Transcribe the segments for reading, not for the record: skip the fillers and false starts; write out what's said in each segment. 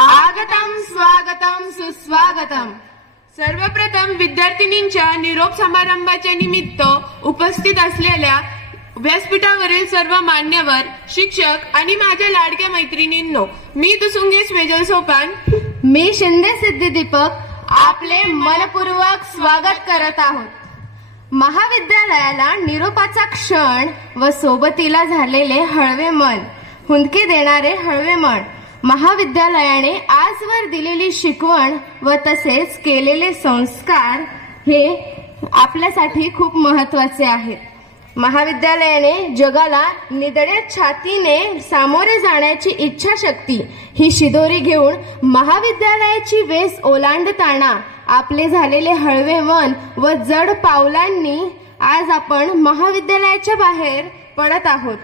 आगतम स्वागतम सुस्वागतम। सर्वप्रथम विद्यार्थिनींच्या निरोप समारंभाच्या निमित्त उपस्थित असलेल्या व्यासपीठावरील सर्व मान्यवर, शिक्षक आणि माझ्या लाडक्या मैत्रिणींनो, मी तुसुंगे स्वेजल सोपान, मी शिंदे सिद्धी दीपक आपले मनपूर्वक स्वागत करत आहोत। महाविद्यालयाला निरोपाचा क्षण व सोबतीला झालेले हळवे मन, हुंदके देणारे हळवे मन, महाविद्यालयाने आजवर दिलेली शिकवण व तसेच केलेले संस्कार हे आपल्यासाठी खूप महत्त्वाचे आहेत। महाविद्यालयाने जगाला निधड्या छातीने सामोरे जाण्याची इच्छाशक्ती ही शिदोरी घेऊन महाविद्यालयाची वेस ओलांडताना आपले झालेले हळवे मन व जड पावलांनी आज आपण महाविद्यालयाच्या बाहेर पडत आहोत।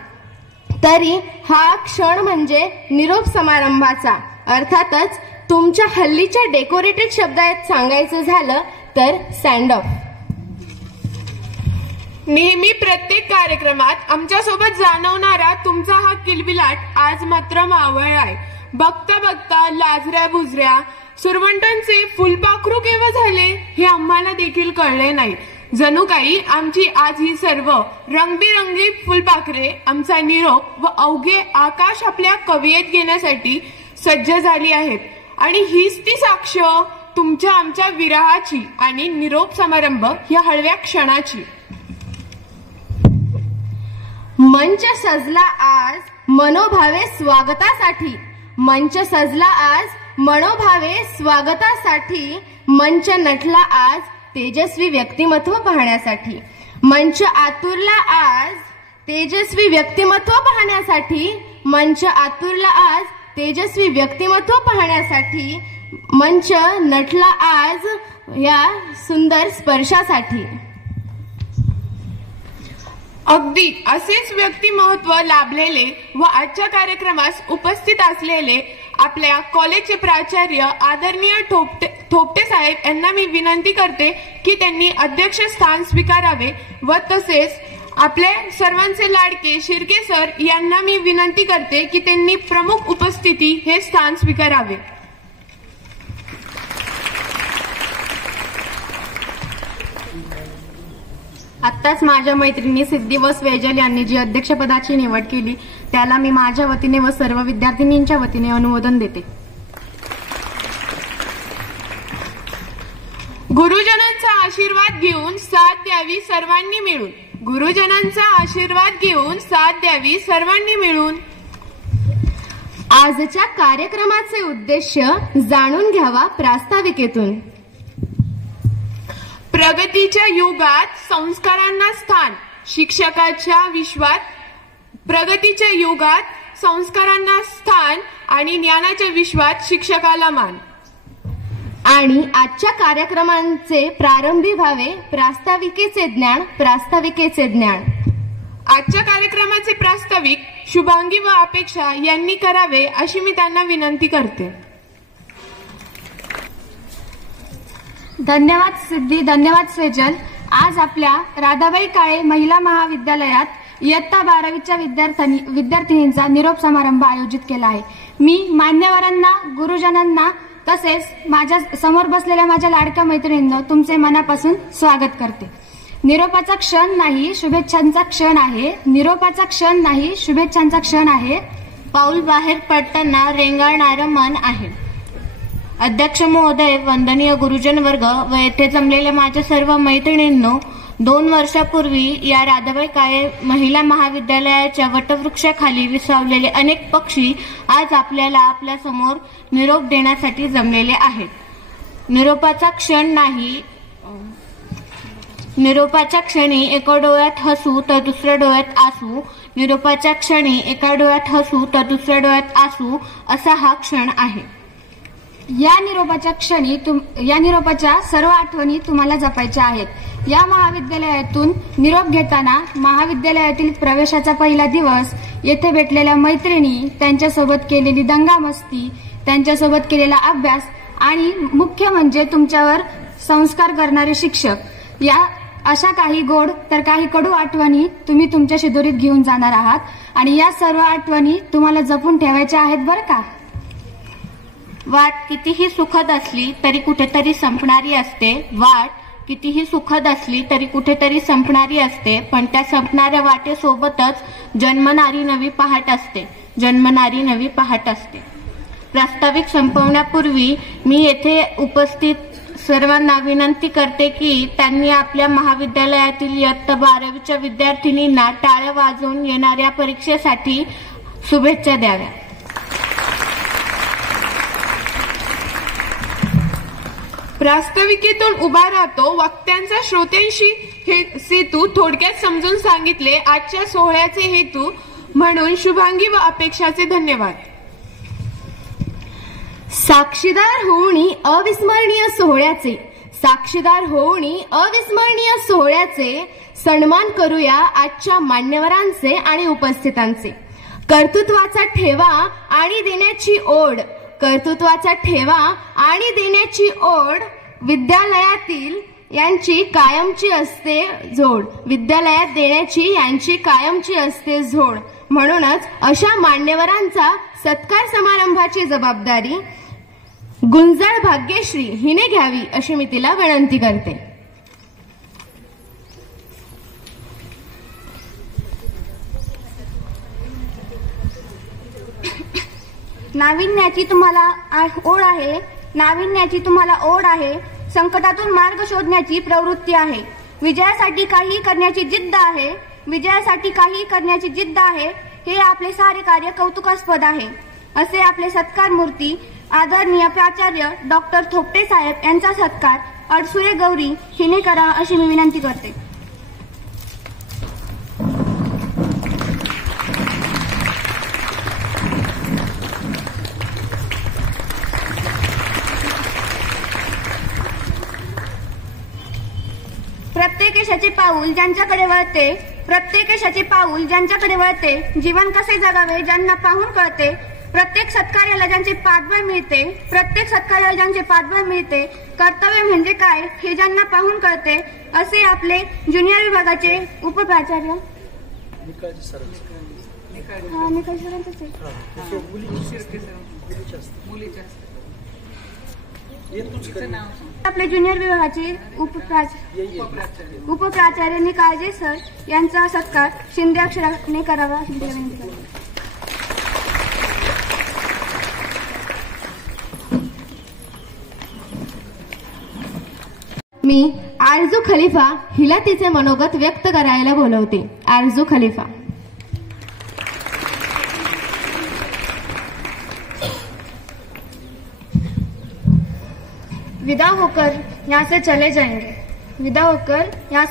तरी हा क्षण म्हणजे निरोप समारंभाचा, अर्थातच तुमच्या हल्लीच्या डेकोरेटेड शब्दात सांगायचं झालं तर सँड ऑफ। नेहमी प्रत्येक कार्यक्रमात आमच्या सोबत जाणवणारा तुमचा हा किलबिलाट आज मात्र मावळलाय। बघता बघता लाजऱ्या बुजऱ्या सुरवंटांचे फुलपाखरू केव्हा झाले हे आम्हाला देखील कळले नाही। जणू काही आमची आज ही सर्व रंगबिरंगी फुलपाखरे आमचा निरोप व अवघे आकाश आपल्या कवियेत घेण्यासाठी सज्ज झाली आहेत। आणि हीच ती साक्ष तुमच्या आमच्या विरहाची आणि निरोप समारंभ या हळव्या क्षणाची। मंच सजला आज मनोभावे स्वागतासाठी, मंच सजला आज मनोभावे स्वागतासाठी, मंच नटला आज तेजस्वी व्यक्तिमत्व पाहण्यासाठी, मंच आतुरला आज तेजस्वी व्यक्तिमत्व पाहण्यासाठी, मंच आतुरला आज तेजस्वी व्यक्तिमत्व पाहण्यासाठी, मंच नटला आज या सुंदर स्पर्शासाठी। अगदी असेच व्यक्तिमत्व लाभलेले व आजच्या कार्यक्रमास उपस्थित असलेले आपल्या कॉलेजचे प्राचार्य आदरणीय थोपटे साहेब यांना मी विनंती करते की त्यांनी अध्यक्ष स्थान स्वीकारावे व तसेच आपले सर्वांचे लाडके शिर्के सर यांना मी विनंती करते की त्यांनी प्रमुख उपस्थिती हे स्थान स्वीकारावे। आत्ताच माझ्या मैत्रिणी सिद्धी व स्वेजल यांनी जी अध्यक्षपदाची निवड केली त्याला मी माझ्या वतीने व सर्व विद्यार्थिनींच्या वतीने अनुमोदन देते। गुरुजनांचा आशीर्वाद घेऊन साथ द्यावी सर्वांनी मिळून, गुरुजनांचा आशीर्वाद घेऊन साथ द्यावी सर्वांनी मिळून। आजच्या कार्यक्रमाचे उद्देश जाणून घ्यावा प्रास्ताविकेतून। प्रगतीच्या युगात संस्कारांना स्थान, शिक्षकाच्या विश्वात प्रगतीच्या युगात संस्कारांना स्थान आणि ज्ञानाच्या विश्वात शिक्षकाला मान। आणि आजच्या कार्यक्रमांचे प्रारंभी व्हावे प्रास्ताविकेचे ज्ञान, प्रास्ताविकेचे ज्ञान। आजच्या कार्यक्रमाचे प्रास्ताविक शुभांगी व अपेक्षा यांनी करावे अशी मी त्यांना विनंती करते। धन्यवाद सिद्धी, धन्यवाद स्वेजल। आज आपल्या राधाबाई काळे महिला महाविद्यालयात इयत्ता 12वीच्या विद्यार्थिनींचा निरोप समारंभ आयोजित केला आहे। मी मान्यवरांना, गुरुजनांना तसेच माझ्या समोर बसलेल्या माझ्या लाडक्या मैत्रिणींना तुमचे मनापासून स्वागत करते। निरोपाचा क्षण नाही शुभेच्छांचा क्षण आहे, निरोपाचा क्षण नाही शुभेच्छांचा क्षण आहे, पाऊल बाहेर पडताना रेंगाळणारं मन आहे। अध्यक्ष महोदय, वंदनीय गुरुजन वर्ग व येथे जमलेल्या माझ्या सर्व मैत्रिणींनो, 2 वर्षापूर्वी या राधाबाई काळे महिला महाविद्यालयाच्या वटवृक्षाखाली विसावलेले अनेक पक्षी आज आपल्याला आपल्या समोर निरोप देण्यासाठी जमलेले आहेत। निरोपाचा क्षण नाही, निरोपाच्या क्षणी एका डोळ्यात हसू तर दुसऱ्या डोळ्यात आसू, निरोपाच्या क्षणी एका डोळ्यात हसू तर दुसऱ्या डोळ्यात आसू असा हा क्षण आहे। या निरोपाच्या सर्व आठवणी तुम्हाला जपायच्या आहेत। या महाविद्यालयातून निरोप घेताना महाविद्यालयातील प्रवेशाचा पहिला दिवस, येथे भेटलेल्या मैत्रिणी, त्यांच्यासोबत केलेली दंगामस्ती, त्यांच्यासोबत केलेला अभ्यास आणि मुख्य म्हणजे तुमच्यावर संस्कार करणारे शिक्षक, या अशा काही गोड तर काही कडू आठवणी तुम्ही तुमच्या शिदोरीत घेऊन जाणार आहात आणि या सर्व आठवणी तुम्हाला जपून ठेवायच्या आहेत बरं का. वाट कितीही सुखद असली तरी कुठेतरी संपणारी असते. वाट कितीही सुखद असली तरी कुठेतरी संपणारी असते. पण त्या संपणाऱ्या वाटेसोबतच जन्मणारी नवी पहाट असते. जन्मणारी नवी पहाट असते. प्रास्ताविक संपवण्यापूर्वी मी येथे उपस्थित सर्वांना विनंती करते की त्यांनी आपल्या महाविद्यालयातील इयत्ता 12वीच्या विद्यार्थिनींना टाळ्या वाजवून येणाऱ्या परीक्षेसाठी शुभेच्छा द्याव्या. प्रास्ताविकेतून उभा राहतो वक्त्यांचा श्रोत्यांशी सेतू थोडक्यात समजून सांगितले. आजच्या सोहळ्याचे हेतू म्हणून शुभांगी व अपेक्षाचे धन्यवाद. साक्षीदार होऊनी अविस्मरणीय सोहळ्याचे सन्मान करूया आजच्या मान्यवरांचे आणि उपस्थितांचे. कर्तृत्वाचा ठेवा आणि देण्याची ओढ विद्यालयातील यांची कायमची असते जोड. म्हणूनच अशा मान्यवरांचा सत्कार समारंभाची जबाबदारी गुंजाळ भाग्यश्री हिने घ्यावी अशी मी तिला विनंती करते. नाविन्याची तुम्हाला ओढ आहे. संकटातून मार्ग शोधण्याची प्रवृत्ती आहे. विजयासाठी काही करण्याची जिद्द आहे. हे आपले सारे कार्य कौतुकास्पद आहे. असे आपले सत्कार मूर्ती आदरणीय प्राचार्य डॉक्टर थोपटे साहेब यांचा सत्कार अडसुरे गौरी हिने करा अशी मी विनंती करते. प्रत्येक यशाचे पाऊल ज्यांच्याकडे वळते जीवन कसे जगावे ज्यांना पाहून कळते. प्रत्येक सत्कार्याला ज्यांचे पाठबळ मिळते कर्तव्य म्हणजे काय हे ज्यांना पाहून कळते असे आपले ज्युनियर विभागाचे उपप्राचार्य आपले ज्युनियर विभागाचे उपप्राचार्य निकाळजे सर यांचा सत्कार शिंदे अक्षराने करावा. मी आरजू खलिफा हिला तिचे मनोगत व्यक्त करायला बोलवते. आरजू खलिफा. विदा होकर यहाँ से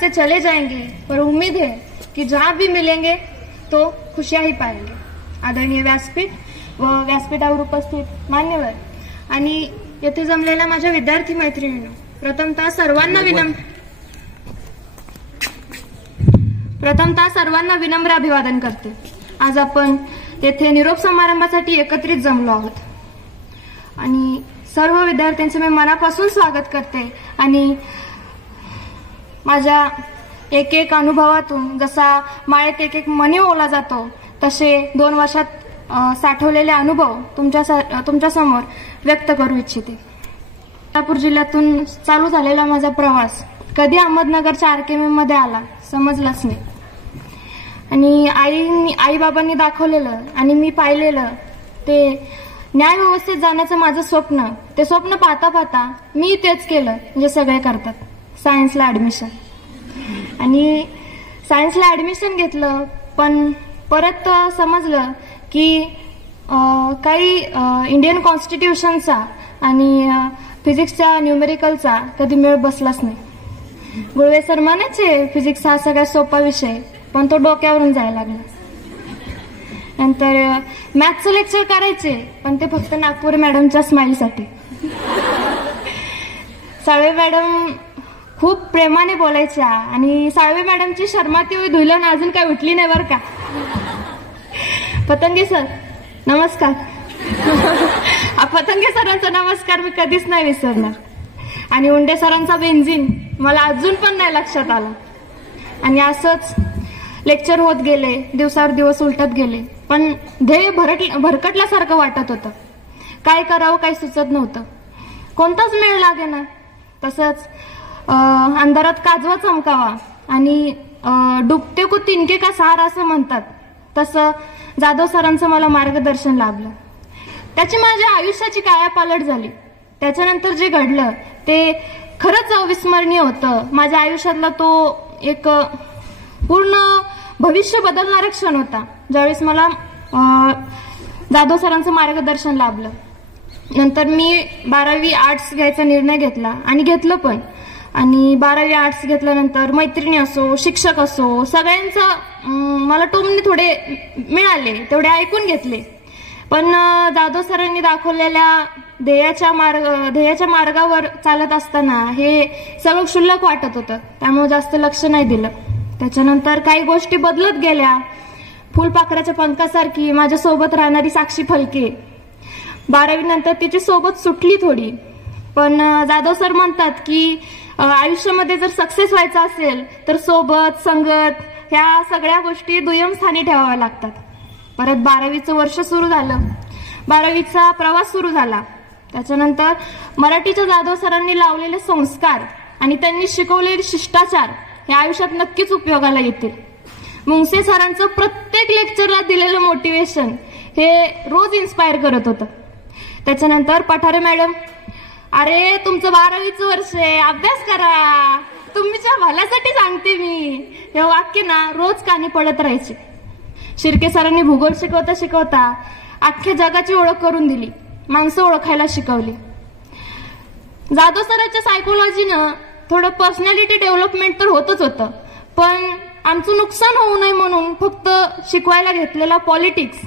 चले जाएंगे पर उम्मीद है कि जहाँ भी मिलेंगे तो खुशियां ही पाएंगे. आदरणीय व्यासपीठ व व्यासपीठावर उपस्थित मान्यवर आणि येथे जमलेल्या माझ्या विद्यार्थी मैत्रिणींनो, प्रथमतः सर्वांना विनम्र अभिवादन करते. आज आपण येथे निरोप समारंभासाठी एकत्रित जमलो आहोत आणि सर्व विद्यार्थ्यांचे मी मनापासून स्वागत करते आणि माझ्या एक अनुभवातून जसा माळेत एक मणी ओला जातो तसे 2 वर्षात साठवलेले अनुभव तुमच्या समोर व्यक्त करू इच्छिते. कोल्हापूर जिल्ह्यातून चालू झालेला माझा प्रवास कधी अहमदनगरच्या आरकेएम मध्ये आला समजलंच नाही. आणि आई बाबांनी दाखवलेलं आणि मी पाहिलेलं ते न्याय व्यवस्थेत जाण्याचं माझं स्वप्न, ते स्वप्न पाहता मी तेच केलं जे सगळे करतात. सायन्सला ऍडमिशन घेतलं. पण परत समजलं की काही इंडियन कॉन्स्टिट्यूशनचा आणि फिजिक्सच्या न्यूमेरिकलचा कधी मेळ बसलाच नाही. गुळवे सर म्हणायचे फिजिक्स हा सगळ्यात सोपा विषय, पण तो डोक्यावरून जायला लागला. नंतर मॅथ्सचं लेक्चर करायचे, पण ते फक्त नागपूर मॅडमच्या स्माईलसाठी. साळवे मॅडम खूप प्रेमाने बोलायच्या आणि साळवे मॅडमची शर्माती धुलन अजून काय उठली नाही बरं का. पतंगे सर नमस्कार. पतंगे सरांचा नमस्कार मी कधीच नाही विसरणार. आणि उंडे सरांचा बेंझिन मला अजून पण नाही लक्षात आला. आणि असंच लेक्चर होत गेले, दिवसावर दिवस उलटत गेले. पण ध्येय भरकटल्यासारखं वाटत होतं. काय करावं काही सुचत नव्हतं. कोणताच मेळ लागेना. तसंच अंधारात काजवा चमकावा आणि डुबते को तिनके का सहारा असं म्हणतात, तसं जाधव सरांचं मला मार्गदर्शन लाभलं. त्याची माझ्या आयुष्याची कायापालट झाली. त्याच्यानंतर जे घडलं ते खरंच अविस्मरणीय होतं. माझ्या आयुष्यातला तो एक पूर्ण भविष्य बदलणारा क्षण होता, ज्यावेळेस मला जाधव सरांचं मार्गदर्शन लाभलं. नंतर मी 12वी आर्ट्स घ्यायचा निर्णय घेतला आणि घेतलं पण. आणि 12वी आर्ट्स घेतल्यानंतर मैत्रिणी असो, शिक्षक असो, सगळ्यांचं मला टोमणे थोडे मिळाले, तेवढे ऐकून घेतले. पण जाधव सरांनी दाखवलेल्या ध्येयाच्या मार्गावर चालत असताना हे सगळं क्षुल्लक वाटत होतं, त्यामुळे जास्त लक्ष नाही दिलं. त्याच्यानंतर काही गोष्टी बदलत गेल्या. फुलपाखराच्या पंखासारखी माझ्यासोबत राहणारी साक्षी फलके 12वी नंतर तिची सोबत सुटली थोडी. पण जाधव सर म्हणतात की आयुष्यामध्ये जर सक्सेस व्हायचं असेल तर सोबत, संगत ह्या सगळ्या गोष्टी दुय्यम स्थानी ठेवाव्या लागतात. परत 12वीचं वर्ष सुरू झालं, 12वीचा प्रवास सुरू झाला. त्याच्यानंतर मराठीच्या जाधव सरांनी लावलेले संस्कार आणि त्यांनी शिकवलेले शिष्टाचार हे आयुष्यात नक्कीच उपयोगाला येतील. मुंगसे सरांचं प्रत्येक लेक्चरला दिलेलं मोटिवेशन हे रोज इन्स्पायर करत होतं. त्याच्यानंतर पठारे मॅडम, अरे तुमचं 12वीचं वर्ष आहे, अभ्यास करा, तुमच्या भल्यासाठी सांगते मी, हे वाक्य ना रोज कानी पडत राहायचे. शिर्के सरांनी भूगोल शिकवता शिकवता अख्ख्या जगाची ओळख करून दिली, माणसं ओळखायला शिकवली. जाधव सरांच्या सायकोलॉजीनं थोडं पर्सनॅलिटी डेव्हलपमेंट तर होतच होतं, पण आमचं नुकसान होऊ नये म्हणून फक्त शिकवायला घेतलेला पॉलिटिक्स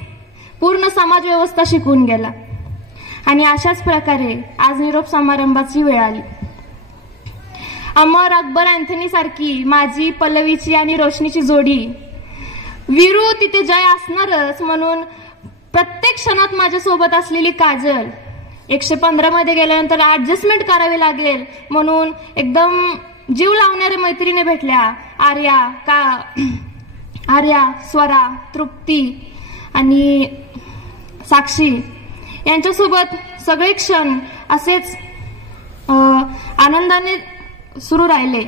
पूर्ण समाज व्यवस्था शिकवून गेला. आणि अशाच प्रकारे आज निरोप समारंभाची वेळ आली. अमर अकबर अँथनी सारखी माझी, पल्लवीची आणि रोशनीची जोडी, वीरू तिथे जय असणारच म्हणून प्रत्येक क्षणात माझ्यासोबत असलेली काजल, 115 मध्ये गेल्यानंतर ऍडजस्टमेंट करावी लागेल म्हणून एकदम जीव लावणाऱ्या मैत्रिणी भेटल्या, आर्या, स्वरा, तृप्ती आणि साक्षी यांच्यासोबत सगळे क्षण असेच आनंदाने सुरू राहिले.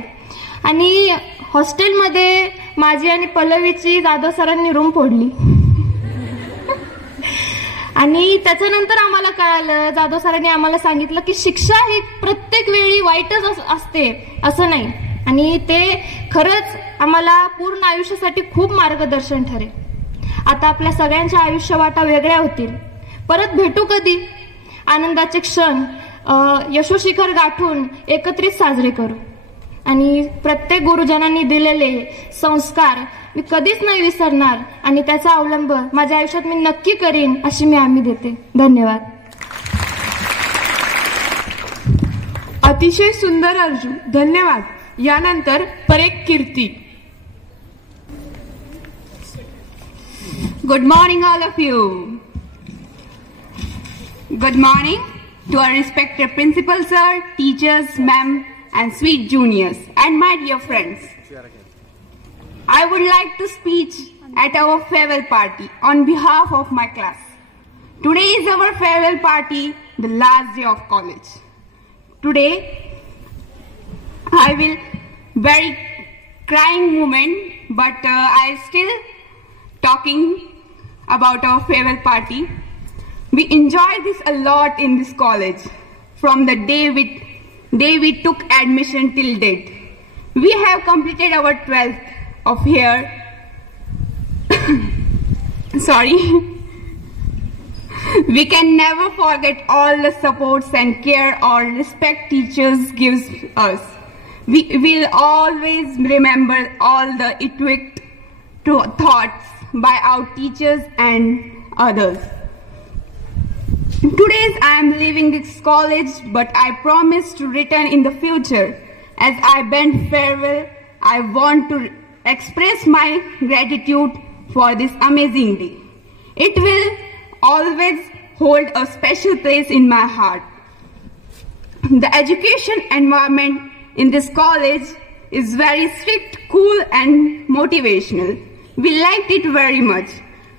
आणि हॉस्टेलमध्ये माझी आणि पल्लवीची जाधव सरांनी रूम फोडली. आणि त्याच्यानंतर आम्हाला कळालं, जाधव सरांनी आम्हाला सांगितलं की शिक्षा ही प्रत्येक वेळी वाईटच असते असं नाही. आणि ते खरंच आम्हाला पूर्ण आयुष्यासाठी खूप मार्गदर्शन ठरेल. आता आपल्या सगळ्यांच्या आयुष्य वाटा वेगळ्या होतील. परत भेटू कधी, आनंदाचे क्षण यशोशिखर गाठून एकत्रित साजरे करू. आणि प्रत्येक गुरुजनांनी दिलेले संस्कार मी कधीच नाही विसरणार आणि त्याचा अवलंब माझ्या आयुष्यात मी नक्की करीन अशी मी हमी देते. धन्यवाद. अतिशय सुंदर अर्जुन, धन्यवाद. यानंतर परेख कीर्ती. Good morning all of you. Good morning to our respected principal sir, teachers, ma'am and sweet juniors and my dear friends. I would like to speak at our farewell party on behalf of my class. Today is our farewell party, the last day of college. Today I will very crying moment, but I still talking about our farewell party. We enjoyed this a lot in this college from the day we took admission till date. We have completed our 12th of here. Sorry. We can never forget all the supports and care or respect teachers gives us. We will always remember all the equipped thoughts by our teachers and others. Today I am leaving this college, but I promise to return in the future. As I bend farewell, I want to express my gratitude for this amazing day. It will always hold a special place in my heart. The education environment in this college is very strict, cool and motivational. We liked it very much.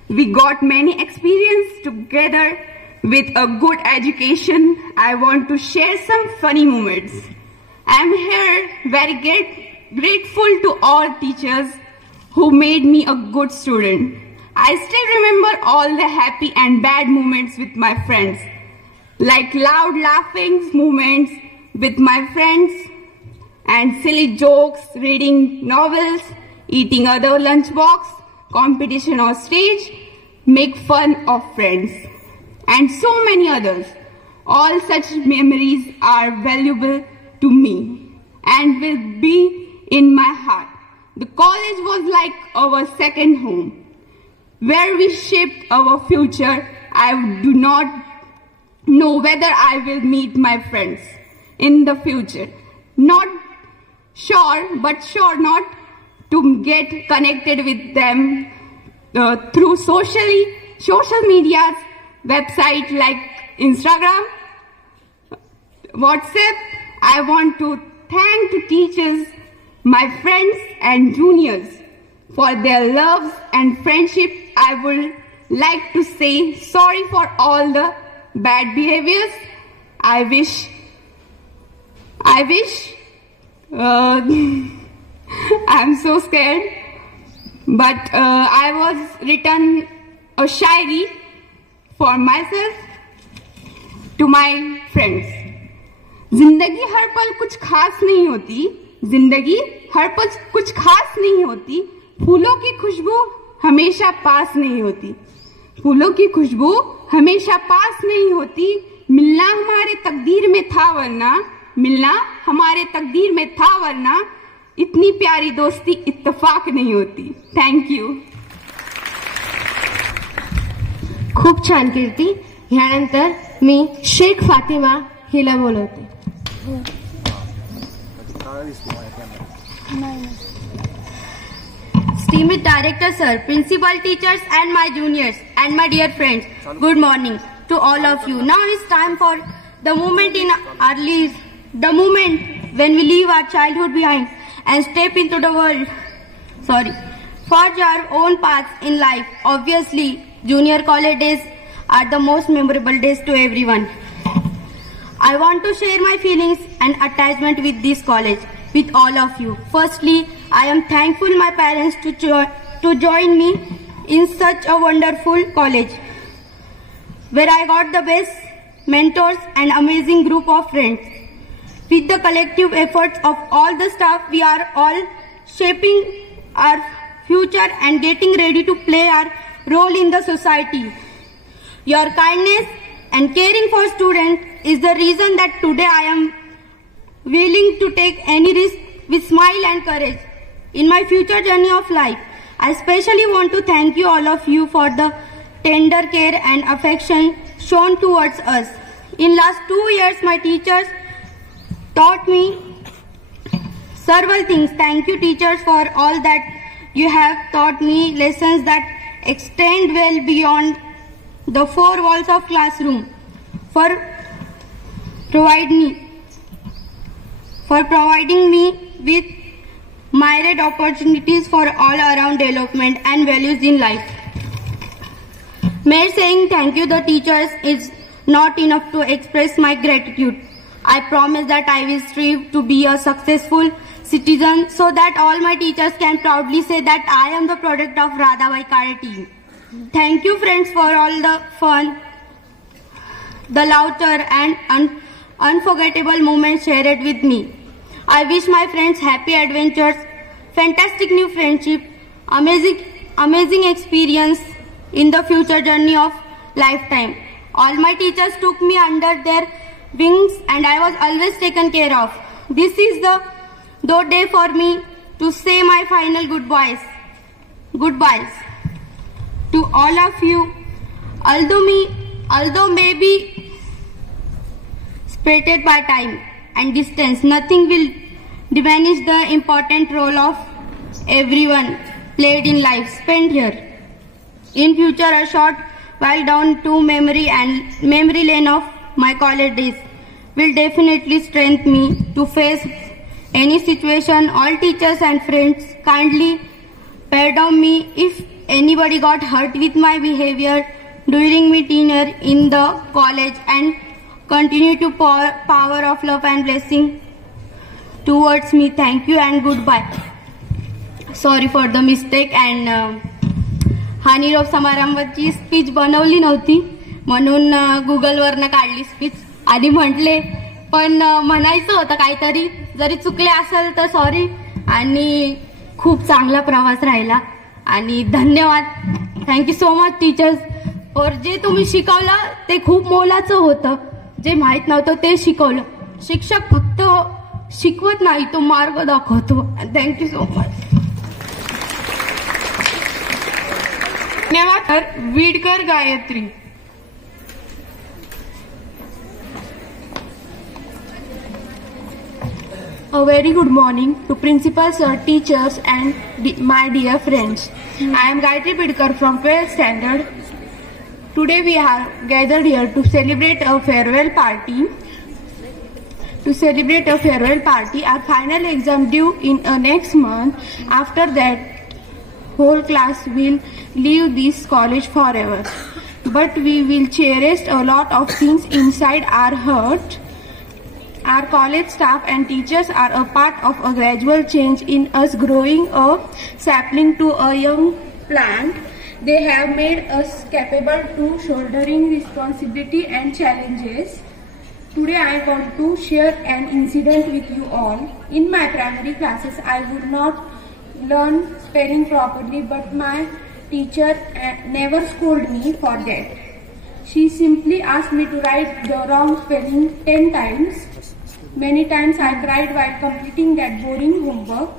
We got many experiences together with a good education. I want to share some funny moments. I am here very grateful to all teachers who made me a good student. I still remember all the happy and bad moments with my friends, like loud laughing moments with my friends and silly jokes, reading novels, eating other lunchbox, competition on stage, make fun of friends, and so many others. All such memories are valuable to me and will be in my heart. The college was like our second home, where we shaped our future. I do not know whether I will meet my friends in the future. Not sure, but sure not to get connected with them through social medias, website like Instagram, WhatsApp. I want to thank the teachers, my friends and juniors for their loves and friendship. I would like to say sorry for all the bad behaviors. I wish I'm so scared, but I was written a shairi for myself to my friends. जिंदगी हर पल कुछ खास नहीं होती, जिंदगी हर पल कुछ खास नहीं होती, फूलों की खुशबू हमेशा पास नहीं होती, फूलों की खुशबू हमेशा पास नहीं होती, मिलना हमारे तकदीर में था वरना, मिलना हमारे तकदीर में था वरना, इतनी प्यारी दोस्ती इत्तेफाक नहीं होती. Thank you. खूप छान कीर्ती. ह्यानंतर मी शेख फातिमा हिला बोलवते. Esteemed Director Sir, Principal Teachers and my juniors and my dear friends, good morning to all of you. Now it's time for the moment in our lives, the moment when we leave our childhood behind and step into the world. Forge our own paths in life. Obviously, junior college days are the most memorable days to everyone. I want to share my feelings and attachment with this college with all of you. Firstly, I am thankful my parents to join me in such a wonderful college where I got the best mentors and amazing group of friends. With the collective efforts of all the staff, we are all shaping our future and getting ready to play our role in the society. Your kindness and caring for students is the reason that today I am willing to take any risk with smile and courage in my future journey of life. I especially want to thank you all of you for the tender care and affection shown towards us. In last 2 years, my teachers taught me several things. Thank you, teachers, for all that you have taught me, lessons that extend well beyond the four walls of classroom, for providing me with myriad opportunities for all around development and values in life. Mere saying thank you the teachers is not enough to express my gratitude. I promise that I will strive to be a successful citizen so that all my teachers can proudly say that I am the product of Radhabai Kale team. Thank you friends for all the fun, the laughter and unforgettable moments shared with me. I wish my friends happy adventures, fantastic new friendship, amazing experience in the future journey of lifetime. All my teachers took me under their wings and I was always taken care of. This is the day for me to say my final goodbyes to all of you. Although maybe separated by time and distance, nothing will diminish the important role of everyone played in life spent here. In future, a short while down to memory lane of my college days will definitely strengthen me to face any situation, all teachers and friends kindly pardon me if anybody got hurt with my behavior during my tenure in the college, and continue to pour power of love and blessing towards me. Thank you and goodbye. Sorry for the mistake. And हा निरोप समारंभाची speech बनवली नव्हती म्हणून गुगलवरनं काढली speech. आधी म्हटले पण म्हणायचं होतं काहीतरी, जरी चुकले असेल तर सॉरी. आणि खूप चांगला प्रवास राहिला आणि धन्यवाद. Thank you so much teachers. और जे तुम्ही शिकवलं ते खूप मोलाचं होतं. जे माहित नव्हतं ते शिकवलं. शिक्षक फक्त शिकवत नाही, तो मार्ग दाखवतो. Thank you so much. धन्यवाद. वीडकर Gayatri. A very good morning to principal sir, teachers and my dear friends. I am Gayatri Bidkar from 12th standard. Today we are gathered here to celebrate a farewell party. Our final exam due in next month. After that, whole class will leave this college forever. But we will cherish a lot of things inside our heart. Our college staff and teachers are a part of a gradual change in us, growing a sapling to a young plant. They have made us capable to shouldering responsibility and challenges. Today I want to share an incident with you all. In my primary classes, I would not learn spelling properly, but my teacher never scolded me for that. She simply asked me to write the wrong spelling 10 times. Many times I cried while completing that boring homework.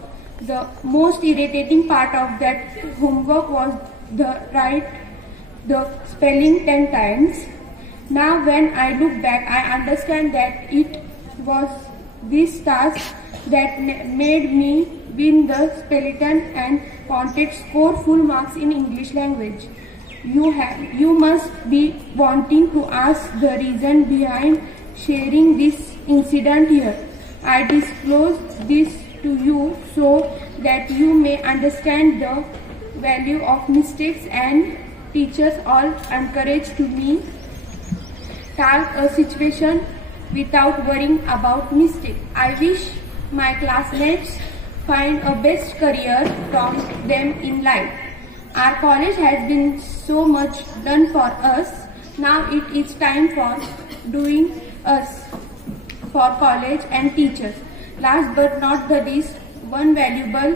The most irritating part of that homework was the spelling 10 times. Now when I look back, I understand that it was this task that made me win the Spelliton and wanted score full marks in English language. You must be wanting to ask the reason behind sharing this incident here. I disclose this to you so that you may understand the value of mistakes, and teachers all encourage to me tackle a situation without worrying about mistake. I wish my classmates find a best career from them in life. Our college has been so much done for us. Now it is time for doing us for college and teachers. Last but not the least, one valuable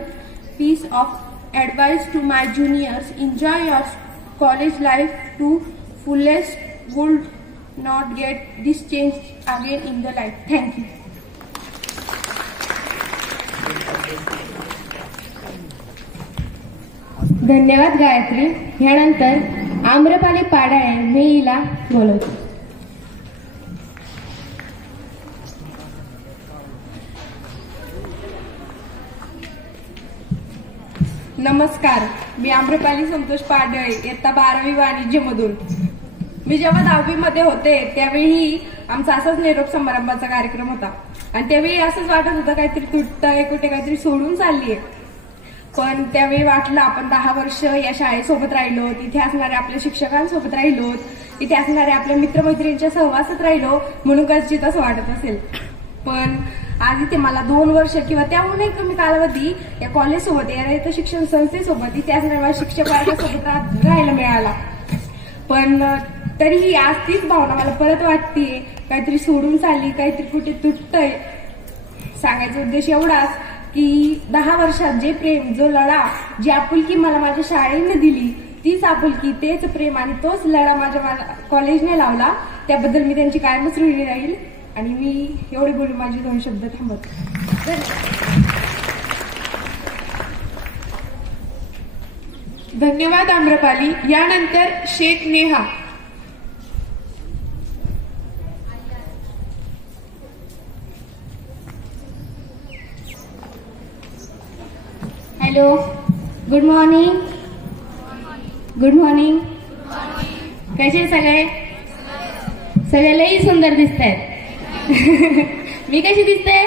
piece of advice to my juniors: enjoy your college life to fullest. Would not get this change again in the life. Thank you. धन्यवाद गायत्री. यानंतर आम्रपाली पाडाळे मी हिला बोलवतो. नमस्कार, मी आम्रपाली संतोष पाडाळे, इयत्ता 12वी वाणिज्यमधून. मी जेव्हा 10वी मध्ये होते त्यावेळी आमचा असाच निरोप समारंभाचा कार्यक्रम होता आणि त्यावेळी असंच वाटत होतं काहीतरी तुटतंय, कुठे काहीतरी सोडून चाललीये. पण त्यावेळी वाटलं आपण 10 वर्ष या शाळेसोबत राहिलो, तिथे असणाऱ्या आपल्या शिक्षकांसोबत राहिलो, तिथे असणाऱ्या आपल्या मित्रमैत्रिणींच्या सहवासात राहिलो म्हणून कदाचित असं वाटत असेल. पण आज इथे मला 2 वर्ष किंवा त्याहूनही कमी कालावधी या कॉलेज सोबत, या शिक्षण संस्थेसोबत, इथे असणाऱ्या शिक्षक वर्गासोबत राहायला मिळाला. पण तरीही आज तीच भावना मला परत वाटतेय, काहीतरी सोडून चालली, काहीतरी कुठे तुटतंय. सांगायचा उद्देश एवढाच की 10 वर्षात जे प्रेम, जो लढा, जी आपुलकी मला माझ्या शाळेने दिली, तीच आपुलकी, तेच प्रेम आणि तोच लढा माझ्या कॉलेजने लावला. त्याबद्दल मी त्यांची कायमच ऋणी राहील. आणि मी एवढे बोलून माझे 2 शब्द थांबवते. धन्यवाद आम्रपाली. यानंतर Sheikh Neha. Hello, good morning. Good morning. कसे सगळे? सगळे लई सुंदर दिसत आहेत. मी कशी दिसते?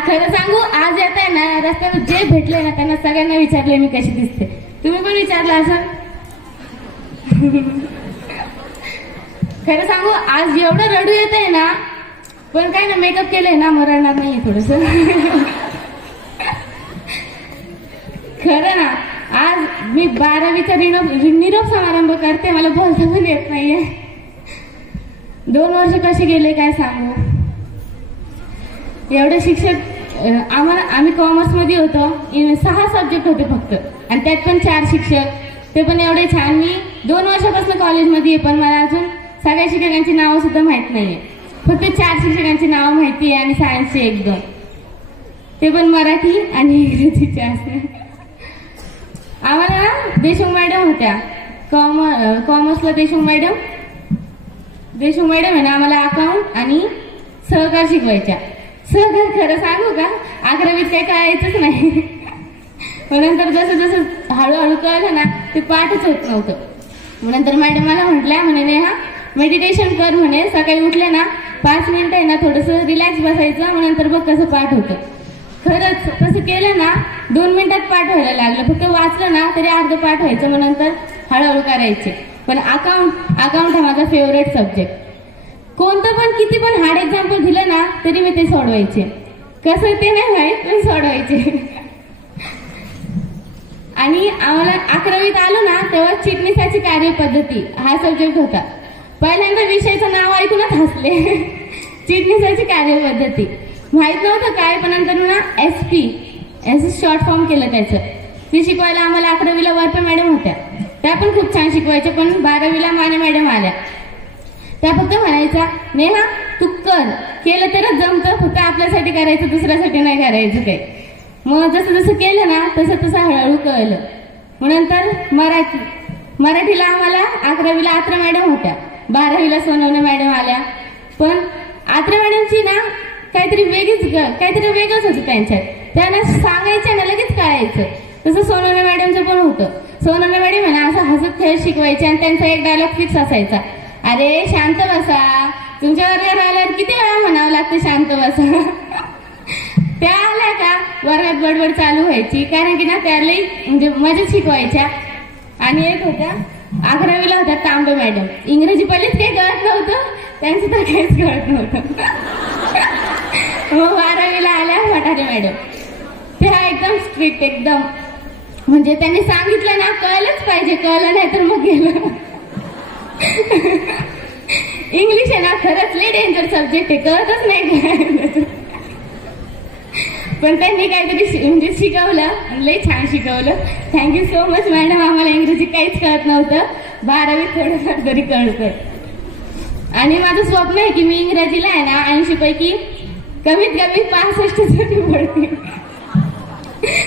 खरं सांगू, आज येत आहे ना रस्त्यावर जे भेटले ना त्यांना सगळ्यांना विचारले मी कशी दिसते. तुम्ही पण विचारलं असं. खरं सांगू, आज एवढं रडू येत आहे ना, पण काय ना मेकअप केलंय ना मग रडणार नाहीये थोडस. खरं ना, आज मी 12वीचा निरोप समारंभ करते. मला बोलता पण येत नाहीये. 2 वर्ष कसे गेले काय सांगू. एवढे शिक्षक आम्ही कॉमर्स मध्ये होतो. 6 सब्जेक्ट होते फक्त, आणि त्यात पण 4 शिक्षक, ते पण एवढे छान. मी 2 वर्षापासून कॉलेजमध्ये आहे, पण मला अजून सगळ्या शिक्षकांची नावं सुद्धा माहित नाहीये. फक्त 4 शिक्षकांची नावं माहिती आहे, आणि सायन्सचे 1-2, ते पण मराठी आणि इंग्रजीचे असते. आम्हाला देशमुख मॅडम होत्या. कॉमर्सला देशमुख मॅडम आहे ना. आम्हाला अकाउंट आणि सहकार शिकवायच्या. सहकार खरं सांगू का, 11वीत काही कळायचंच नाही. नंतर जसं जसं हळूहळू कळलं ना, ते पाठच होत नव्हतं. नंतर मॅडम मला म्हटल्या, म्हणे नेहा मेडिटेशन कर म्हणे. सकाळी उठले ना 5 मिनिटं आहे ना थोडंसं रिलॅक्स बसायचं, मग नंतर बघ कसं पाठ होतं. खरंच तसं केलं ना 2 मिनिटात पाठ व्हायला लागलं. फक्त वाचलं ना तरी अर्ध पाठ व्हायचं, मग नंतर हळूहळू करायचे. पण अकाउंट हा माझा फेवरेट सब्जेक्ट. कोणतं पण किती पण हार्ड एक्झाम्पल दिलं ना तरी मी ते सोडवायचे. कसं ते नाही माहित, पण सोडवायचे. आणि आम्हाला 11वीत आलो ना तेव्हा चिटणीसाची कार्यपद्धती हा सब्जेक्ट होता. पहिल्यांदा विषयाचं नाव ऐकूनच हसले. चिटणीसाची कार्यपद्धती माहित नव्हतं काय, पण नंतर ना एस शॉर्ट फॉर्म केलं त्याचं. ते शिकवायला आम्हाला 11वीला वर्पे मॅडम होत्या. त्या पण खूप छान शिकवायच्या. पण 12वीला माने मॅडम आल्या. त्या फक्त म्हणायच्या, नेहा तू केलं तरच जमतं, फक्त आपल्यासाठी करायचं, दुसऱ्यासाठी नाही करायचं काही. मग जसं जसं केलं ना तसं तसं हळूहळू कळलं. मग नंतर मराठीला आम्हाला 11वीला आत्रा मॅडम होत्या. 12वीला सोनवणे मॅडम आल्या. पण आत्रा मॅडमची ना काहीतरी वेगळंच होतं त्यांच्यात. त्यांना सांगायचं ना लगेच कळायचं. तसं सोनवणे मॅडमचं पण होतं. सोनवणे मॅडम आहे ना असं हसत खेळत शिकवायचे, आणि त्यांचा एक डायलॉग फिक्स असायचा, अरे शांत बसा. तुमच्या वर्गात आल्यावर किती वेळा म्हणावं लागतं शांत बसा. त्या आल्या का वर्गात बडबड चालू व्हायची, कारण की ना त्याला म्हणजे मजा शिकवायच्या. आणि एक होत्या 11वीला होत्या तांबे मॅडम. इंग्रजी पहिलेच काही कळत नव्हतं, त्यांचं तर काहीच कळत नव्हतं. मग 12वीला आल्या फटारे मॅडम. त्या एकदम स्ट्रिक्ट, एकदम म्हणजे त्यांनी सांगितलं ना कळलंच पाहिजे, कळलं नाही तर मग गेलं. इंग्लिश आहे ना खरंच लय डेंजर सब्जेक्ट आहे, कळतच नाही. पण त्यांनी काहीतरी म्हणजे शिकवलं, लय छान शिकवलं. Thank you so much madam. आम्हाला इंग्रजी काहीच कळत नव्हतं, 12वीत थोडंफार तरी कळतंय. आणि माझं स्वप्न आहे की मी इंग्रजीला आहे ना 80 पैकी कमीत कमी 65 पडते.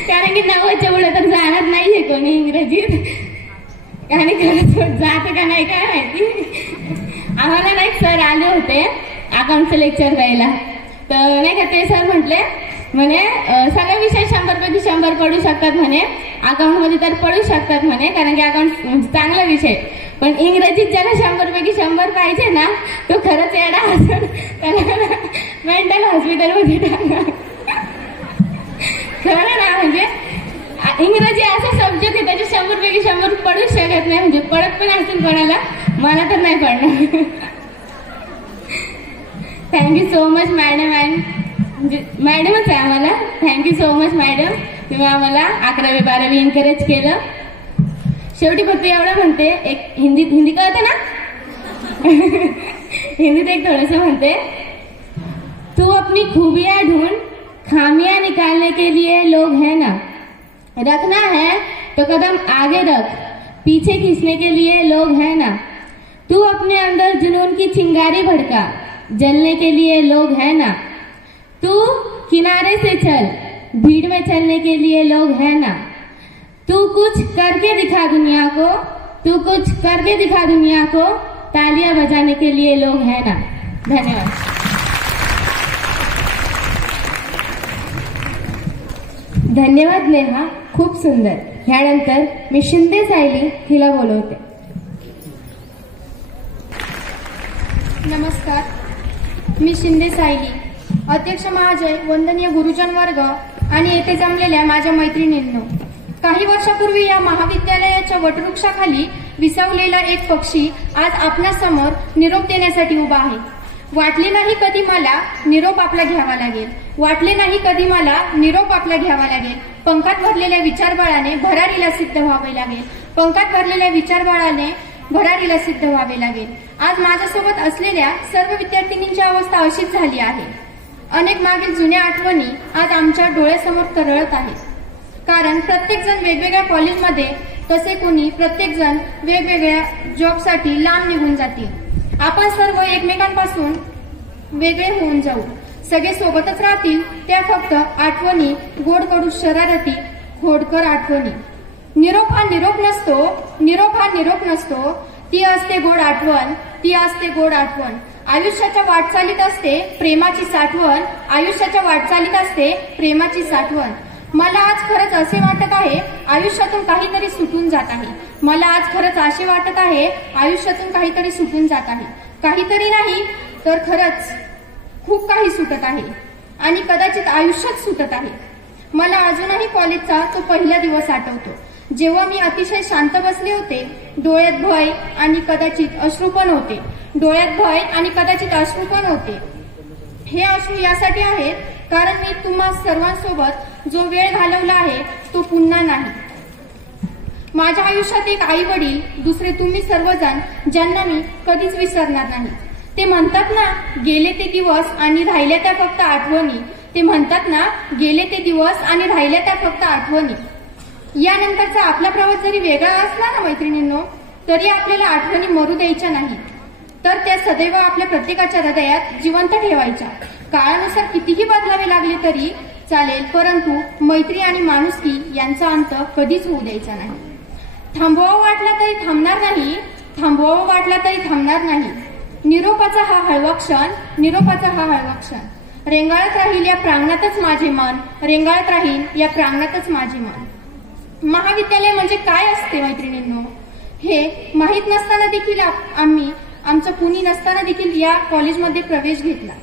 कारण की 90च्या पुढे तर जाणार नाहीये कोणी इंग्रजीत. आणि खरंच जात का नाही काय माहिती. आम्हाला नाही सर आले होते अकाउंटचे लेक्चर द्यायला. तर नाही का ते सर म्हणे सगळे विषय 100 पैकी 100 पडू शकतात म्हणे, अकाउंट मध्ये तर पडू शकतात म्हणे, कारण की अकाउंट चांगला विषय. पण इंग्रजीत ज्याला 100 पैकी 100 पाहिजे ना तो खरंच येडा असेल, त्याला मेंटल हॉस्पिटलमध्ये टाकणार. खरं ना, म्हणजे इंग्रजी असा सब्जेक्ट आहे त्याचे 100 पैकी 100 पडूच शकत नाही. म्हणजे पडत पण असेल कोणाला, मला तर नाही पडणार. Thank you so much madam. म्हणजे मॅडमच आहे आम्हाला. थँक्यू सो मच मॅडम, तुम्ही आम्हाला 11वी 12वी एन्करेज केलं. शेवटी फक्त एवढं म्हणते, एक हिंदी कळते ना, हिंदीत एक थोडंसं म्हणते, तू अपनी खूबियां ढूंढ, खामियां निकालने के लिए लोग है ना, रखना है तो कदम आगे रख, पीछे खींचने के लिए लोग है ना, तू अपने अंदर जुनून की चिंगारी भड़का, जलने के लिए लोग है ना, तू किनारे से चल, भीड़ में चलने के लिए लोग है ना, तू कुछ करके दिखा दुनिया को, तू कुछ करके दिखा दुनिया को, तालियां बजाने के लिए लोग है ना. धन्यवाद. धन्यवाद नेहा, खूप सुंदर. ह्यानंतर मी शिंदे सायली हिला बोलवते. नमस्कार, मी शिंदे सायली अध्यक्ष महाजय, वंदनीय गुरुजन वर्ग आणि येथे जमलेल्या माझ्या मैत्रिणींनो, काही वर्षापूर्वी या महाविद्यालयाच्या वटवृक्षाखाली विसावलेला एक पक्षी आज आपणासमोर निरोप देण्यासाठी उभा आहे. वाटले नाही कधी मला निरोप आपला घ्यावा लागेल, वाटले नाही कधी मला निरोप आपला घ्यावा लागेल. पंखात भरलेल्या विचारबळाने भरारीला सिद्ध व्हावे लागेल, पंखात भरलेल्या विचारबळाने भरारीला सिद्ध व्हावे लागेल. आज माझ्यासोबत असलेल्या सर्व विद्यार्थिनींची अवस्था अशीच झाली आहे. अनेक मागील जुन्या आठवणी आज आमच्या डोळ्यासमोर तरळत आहेत. कारण प्रत्येक जण वेगवेगळ्या कॉलेजमध्ये, तसे कोणी प्रत्येक जण वेगवेगळ्या जॉबसाठी लांब निघून जातील. आपण सर्व एकमेकांपासून वेगळे होऊन जाऊ. सगळे सोबतच राहतील, त्या फक्त आठवणी, गोड कडू शरारती, खोडकर आठवणी. निरोप हा निरोप नसतो, निरोप हा निरोप नसतो, ती असते गोड आठवण, ती असते गोड आठवण. आयुष्याच्या वाटचालीत असते प्रेमाची साठवण, आयुष्याच्या वाटचालीत असते प्रेमाची साठवण. मला आज खरंच असे वाटत आहे आयुष्यातून काहीतरी सुटून जात आहे. मला आज खरंच असे वाटत आहे आयुष्यातून काहीतरी सुटून जात आहे. काहीतरी नाही तर खरंच खूप काही सुटत आहे आणि कदाचित आयुष्यात सुटत आहे. मला अजूनही कॉलेजचा तो पहिला दिवस आठवतो, जेव्हा मी अतिशय शांत बसले होते. डोळ्यात भय आणि कदाचित अश्रू पण होते, डोळ्यात भय आणि कदाचित अश्रू पण होते. हे अश्रू यासाठी आहेत कारण मी तुम्हा सर्वांसोबत जो वेळ घालवला आहे तो पुन्हा नाही. माझ्या आयुष्यात एक आई वडील, दुसरे तुम्ही सर्वजण ज्यांना मी कधीच विसरणार नाही. ते म्हणतात ना, गेले ते दिवस आणि राहिल्या त्या फक्त आठवणी. ते म्हणतात ना, गेले ते दिवस आणि राहिल्या त्या फक्त आठवणी. यानंतरचा आपला प्रवास जरी वेगळा असला ना मैत्रिणींनो, तरी आपल्याला आठवणी मरू द्यायच्या नाही, तर त्या सदैव आपल्या प्रत्येकाच्या हृदयात जिवंत ठेवायच्या. काळानुसार कितीही बदलावे लागले तरी चालेल, परंतु मैत्री आणि माणुसकी यांचा अंत कधीच होऊ द्यायचा नाही. थांबवावा वाटला तरी थांबणार नाही, थांबवावा वाटला तरी थांबणार नाही. निरोपाचा हा हळवा क्षण, निरोपाचा हा हळवा क्षण. रेंगाळत राहील या प्रांगणातच माझे मन, रेंगाळत राहील या प्रांगणातच माझे मन. महाविद्यालय म्हणजे काय असते मैत्रिणींनो, हे माहीत नसताना देखील आम्ही आमचं कुणी नसताना देखील या कॉलेजमध्ये प्रवेश घेतला.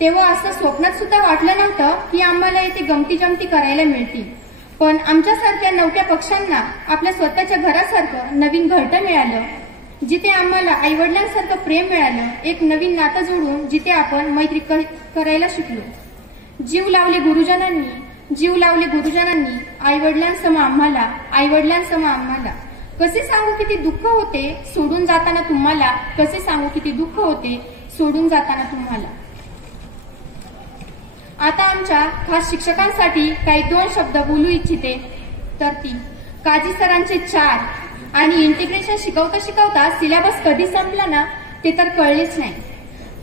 तेव्हा असं स्वप्नात सुद्धा वाटलं नव्हतं की आम्हाला इथे गमती जमती करायला मिळतील. पण आमच्यासारख्या नवख्या पक्षांना आपल्या स्वतःच्या घरासारखं नवीन घरटं मिळालं, जिथे आम्हाला आईवडिलांसारखं प्रेम मिळालं. एक नवीन नातं जोडून जिथे आपण मैत्री करायला शिकलो. जीव लावले गुरुजनांनी, जीव लावले गुरुजनांनी आईवडिलांसम आम्हाला, आईवडिलांसम आम्हाला. कसे सांगू किती दुःख होते सोडून जाताना तुम्हाला, कसे सांगू किती दुःख होते सोडून जाताना तुम्हाला. आता आमच्या खास शिक्षकांसाठी काही 2 शब्द बोलू इच्छिते. तर ती काजी सरांचे 4 आणि इंटिग्रेशन शिकवता शिकवता सिलेबस कधी संपला ना ते तर कळलेच नाही.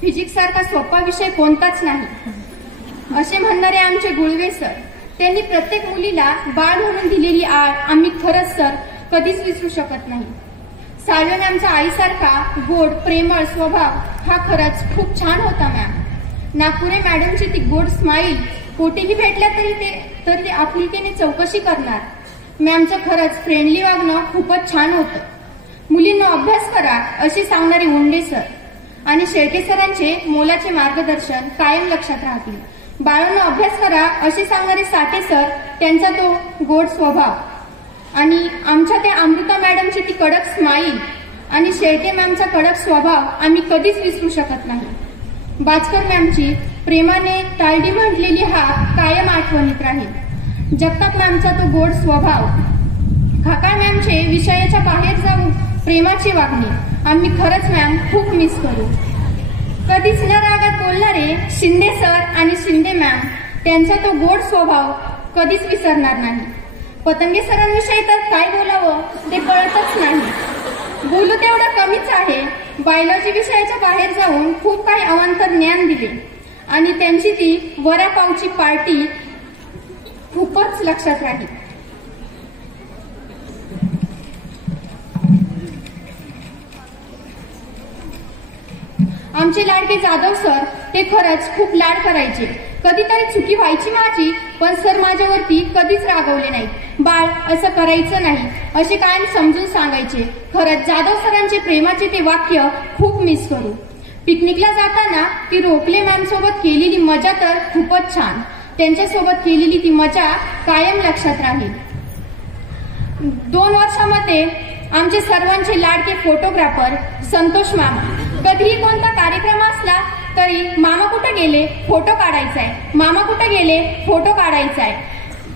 फिजिक्स सारखा सोपा विषय कोणताच नाही असे म्हणणारे आमचे गुळवे सर. त्यांनी प्रत्येक मुलीला बाळ म्हणून दिलेली आळ आम्ही खरंच सर कधीच विसरू शकत नाही. साळवे मॅमचा आईसारखा गोड प्रेमळ स्वभाव हा खरंच खूप छान होता मॅम. नागपुरे मॅडमची ती गोड स्माईल, कोठेही भेटल्या तरी ते आपुलकीने चौकशी करणार. मॅमचं खरंच फ्रेंडली वागणं खूपच छान होतं. मुलींना अभ्यास करा असे सांगणारे मुंडे सर आणि शेळके सरांचे मोलाचे मार्गदर्शन कायम लक्षात राहतील. बाळांनो अभ्यास करा असे सांगणारे साठे सर, त्यांचा तो गोड स्वभाव आणि आमच्या त्या अमृता मॅडमची ती कडक स्माईल आणि शेळके मॅमचा कडक स्वभाव आम्ही कधीच विसरू शकत नाही. बाचकर मॅमची प्रेमाने तालडी म्हटलेली हा कायम आठवणीत राहील. जगताप मॅमचा तो गोड स्वभाव, खाकाळ मॅमचे विषयाच्या बाहेर जाऊन प्रेमाची वागणे आम्ही खरंच मॅम खूप मिस करू. कधीच न रागात बोलणारे शिंदे सर आणि शिंदे मॅम, त्यांचा तो गोड स्वभाव कधीच विसरणार नाही. पतंगे सरांविषयी तर काय बोलावं ते कळतच नाही. बोलू तेवढं कमीच आहे. बायोलॉजी विषयाच्या बाहेर जाऊन खूप काही अवांतर ज्ञान दिले आणि त्यांची ती वडापावची पार्टी खूपच लक्षात राहील. आमचे लाडके जाधव सर ते खरंच खूप लाड करायचे. कधीतरी चुकी व्हायची माझी, पण सर माझ्यावरती कधीच रागवले नाही. बाळ असं करायचं नाही असे कायम समजून सांगायचे. खरंच जाधव सरांचे प्रेमाचे ते वाक्य खूप मिस करू. पिकनिकला जाताना ती रोकले मॅम सोबत केलेली मजा तर खूपच छान. त्यांच्यासोबत केलेली ती मजा कायम लक्षात राहील. 2 वर्षामध्ये आमचे सर्वांचे लाडके फोटोग्राफर संतोष मामा. कधीही कोणता कार्यक्रम असला तरी मामा कुठे गेले, फोटो काढायचाय, मामा कुठे गेले, फोटो काढायचाय.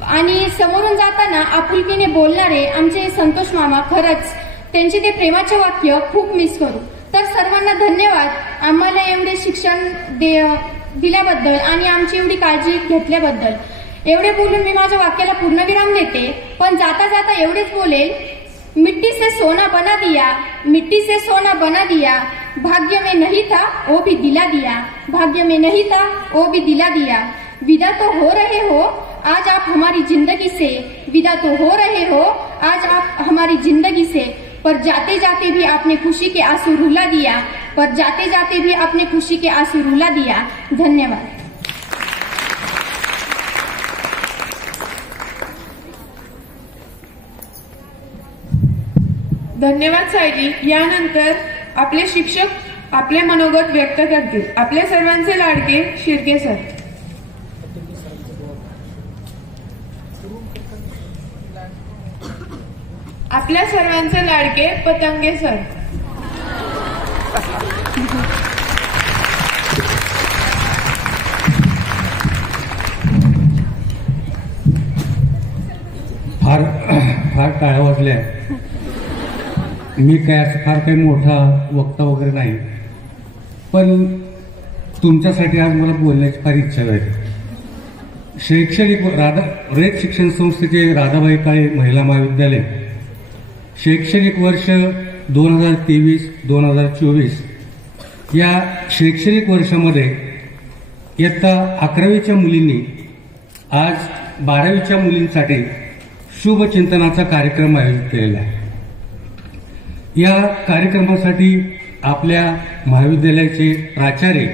आणि समोरून जाताना आपुलकीने बोलणारे आमचे संतोष मामा, खरंच त्यांचे ते प्रेमाचे वाक्य खूप मिस करू. तर सर्वांना धन्यवाद आम्हाला एवढे शिक्षण दिल्याबद्दल आणि आमची एवढी काळजी घेतल्याबद्दल. एवढे बोलून मी माझ्या वाक्याला पूर्णविराम देते, पण जाता जाता एवढेच बोलेल, मिट्टी से सोना बना दिया, मिट्टी से सोना बना दिया, भाग्य में नहीं था वो भी दिला दिया, भाग्य में नहीं था वो भी दिला दिया. विदा तो हो रहे हो आज आप हमारी जिंदगी से, विदा तो हो रहे हो आज आप हमारी जिंदगी से, पर जाते जाते भी आपने खुशी के आंसू रुला दिया, पर जाते जाते भी आपने खुशी के आंसू रुला दिया. धन्यवाद. धन्यवाद सायली. यानंतर आपले शिक्षक आपले मनोगत व्यक्त करतील. आपल्या सर्वांचे लाडके शिर्के सर. आपल्या सर्वांचे लाडके पतंगे सर. फार टाळ्या वाजल्या. मी काय असं फार काही मोठा वक्ता वगैरे नाही, पण तुमच्यासाठी आज मला बोलण्याची फार इच्छा आहे. शैक्षणिक रयत शिक्षण संस्थेचे राधाबाई काळे महिला महाविद्यालय शैक्षणिक वर्ष 2023-2024 या शैक्षणिक वर्षामध्ये इयत्ता 11वीच्या मुलींनी आज 12वीच्या मुलींसाठी शुभचिंतनाचा कार्यक्रम आयोजित केलेला आहे. या कार्यक्रमासाठी आपल्या महाविद्यालयाचे प्राचार्य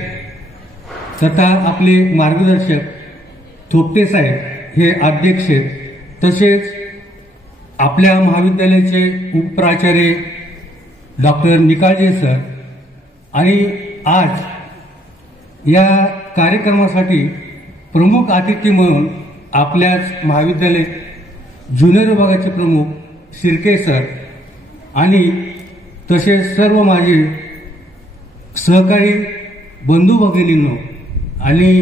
तथा आपले मार्गदर्शक थोपटे साहेब हे अध्यक्ष, तसेच आपल्या महाविद्यालयाचे उपप्राचार्य डॉक्टर निकाळजे सर आणि आज या कार्यक्रमासाठी प्रमुख अतिथी म्हणून आपल्याच महाविद्यालय ज्युनियर विभागाचे प्रमुख शिर्के सर आणि तसेच सर्व माझे सहकारी बंधू भगिनींनो आणि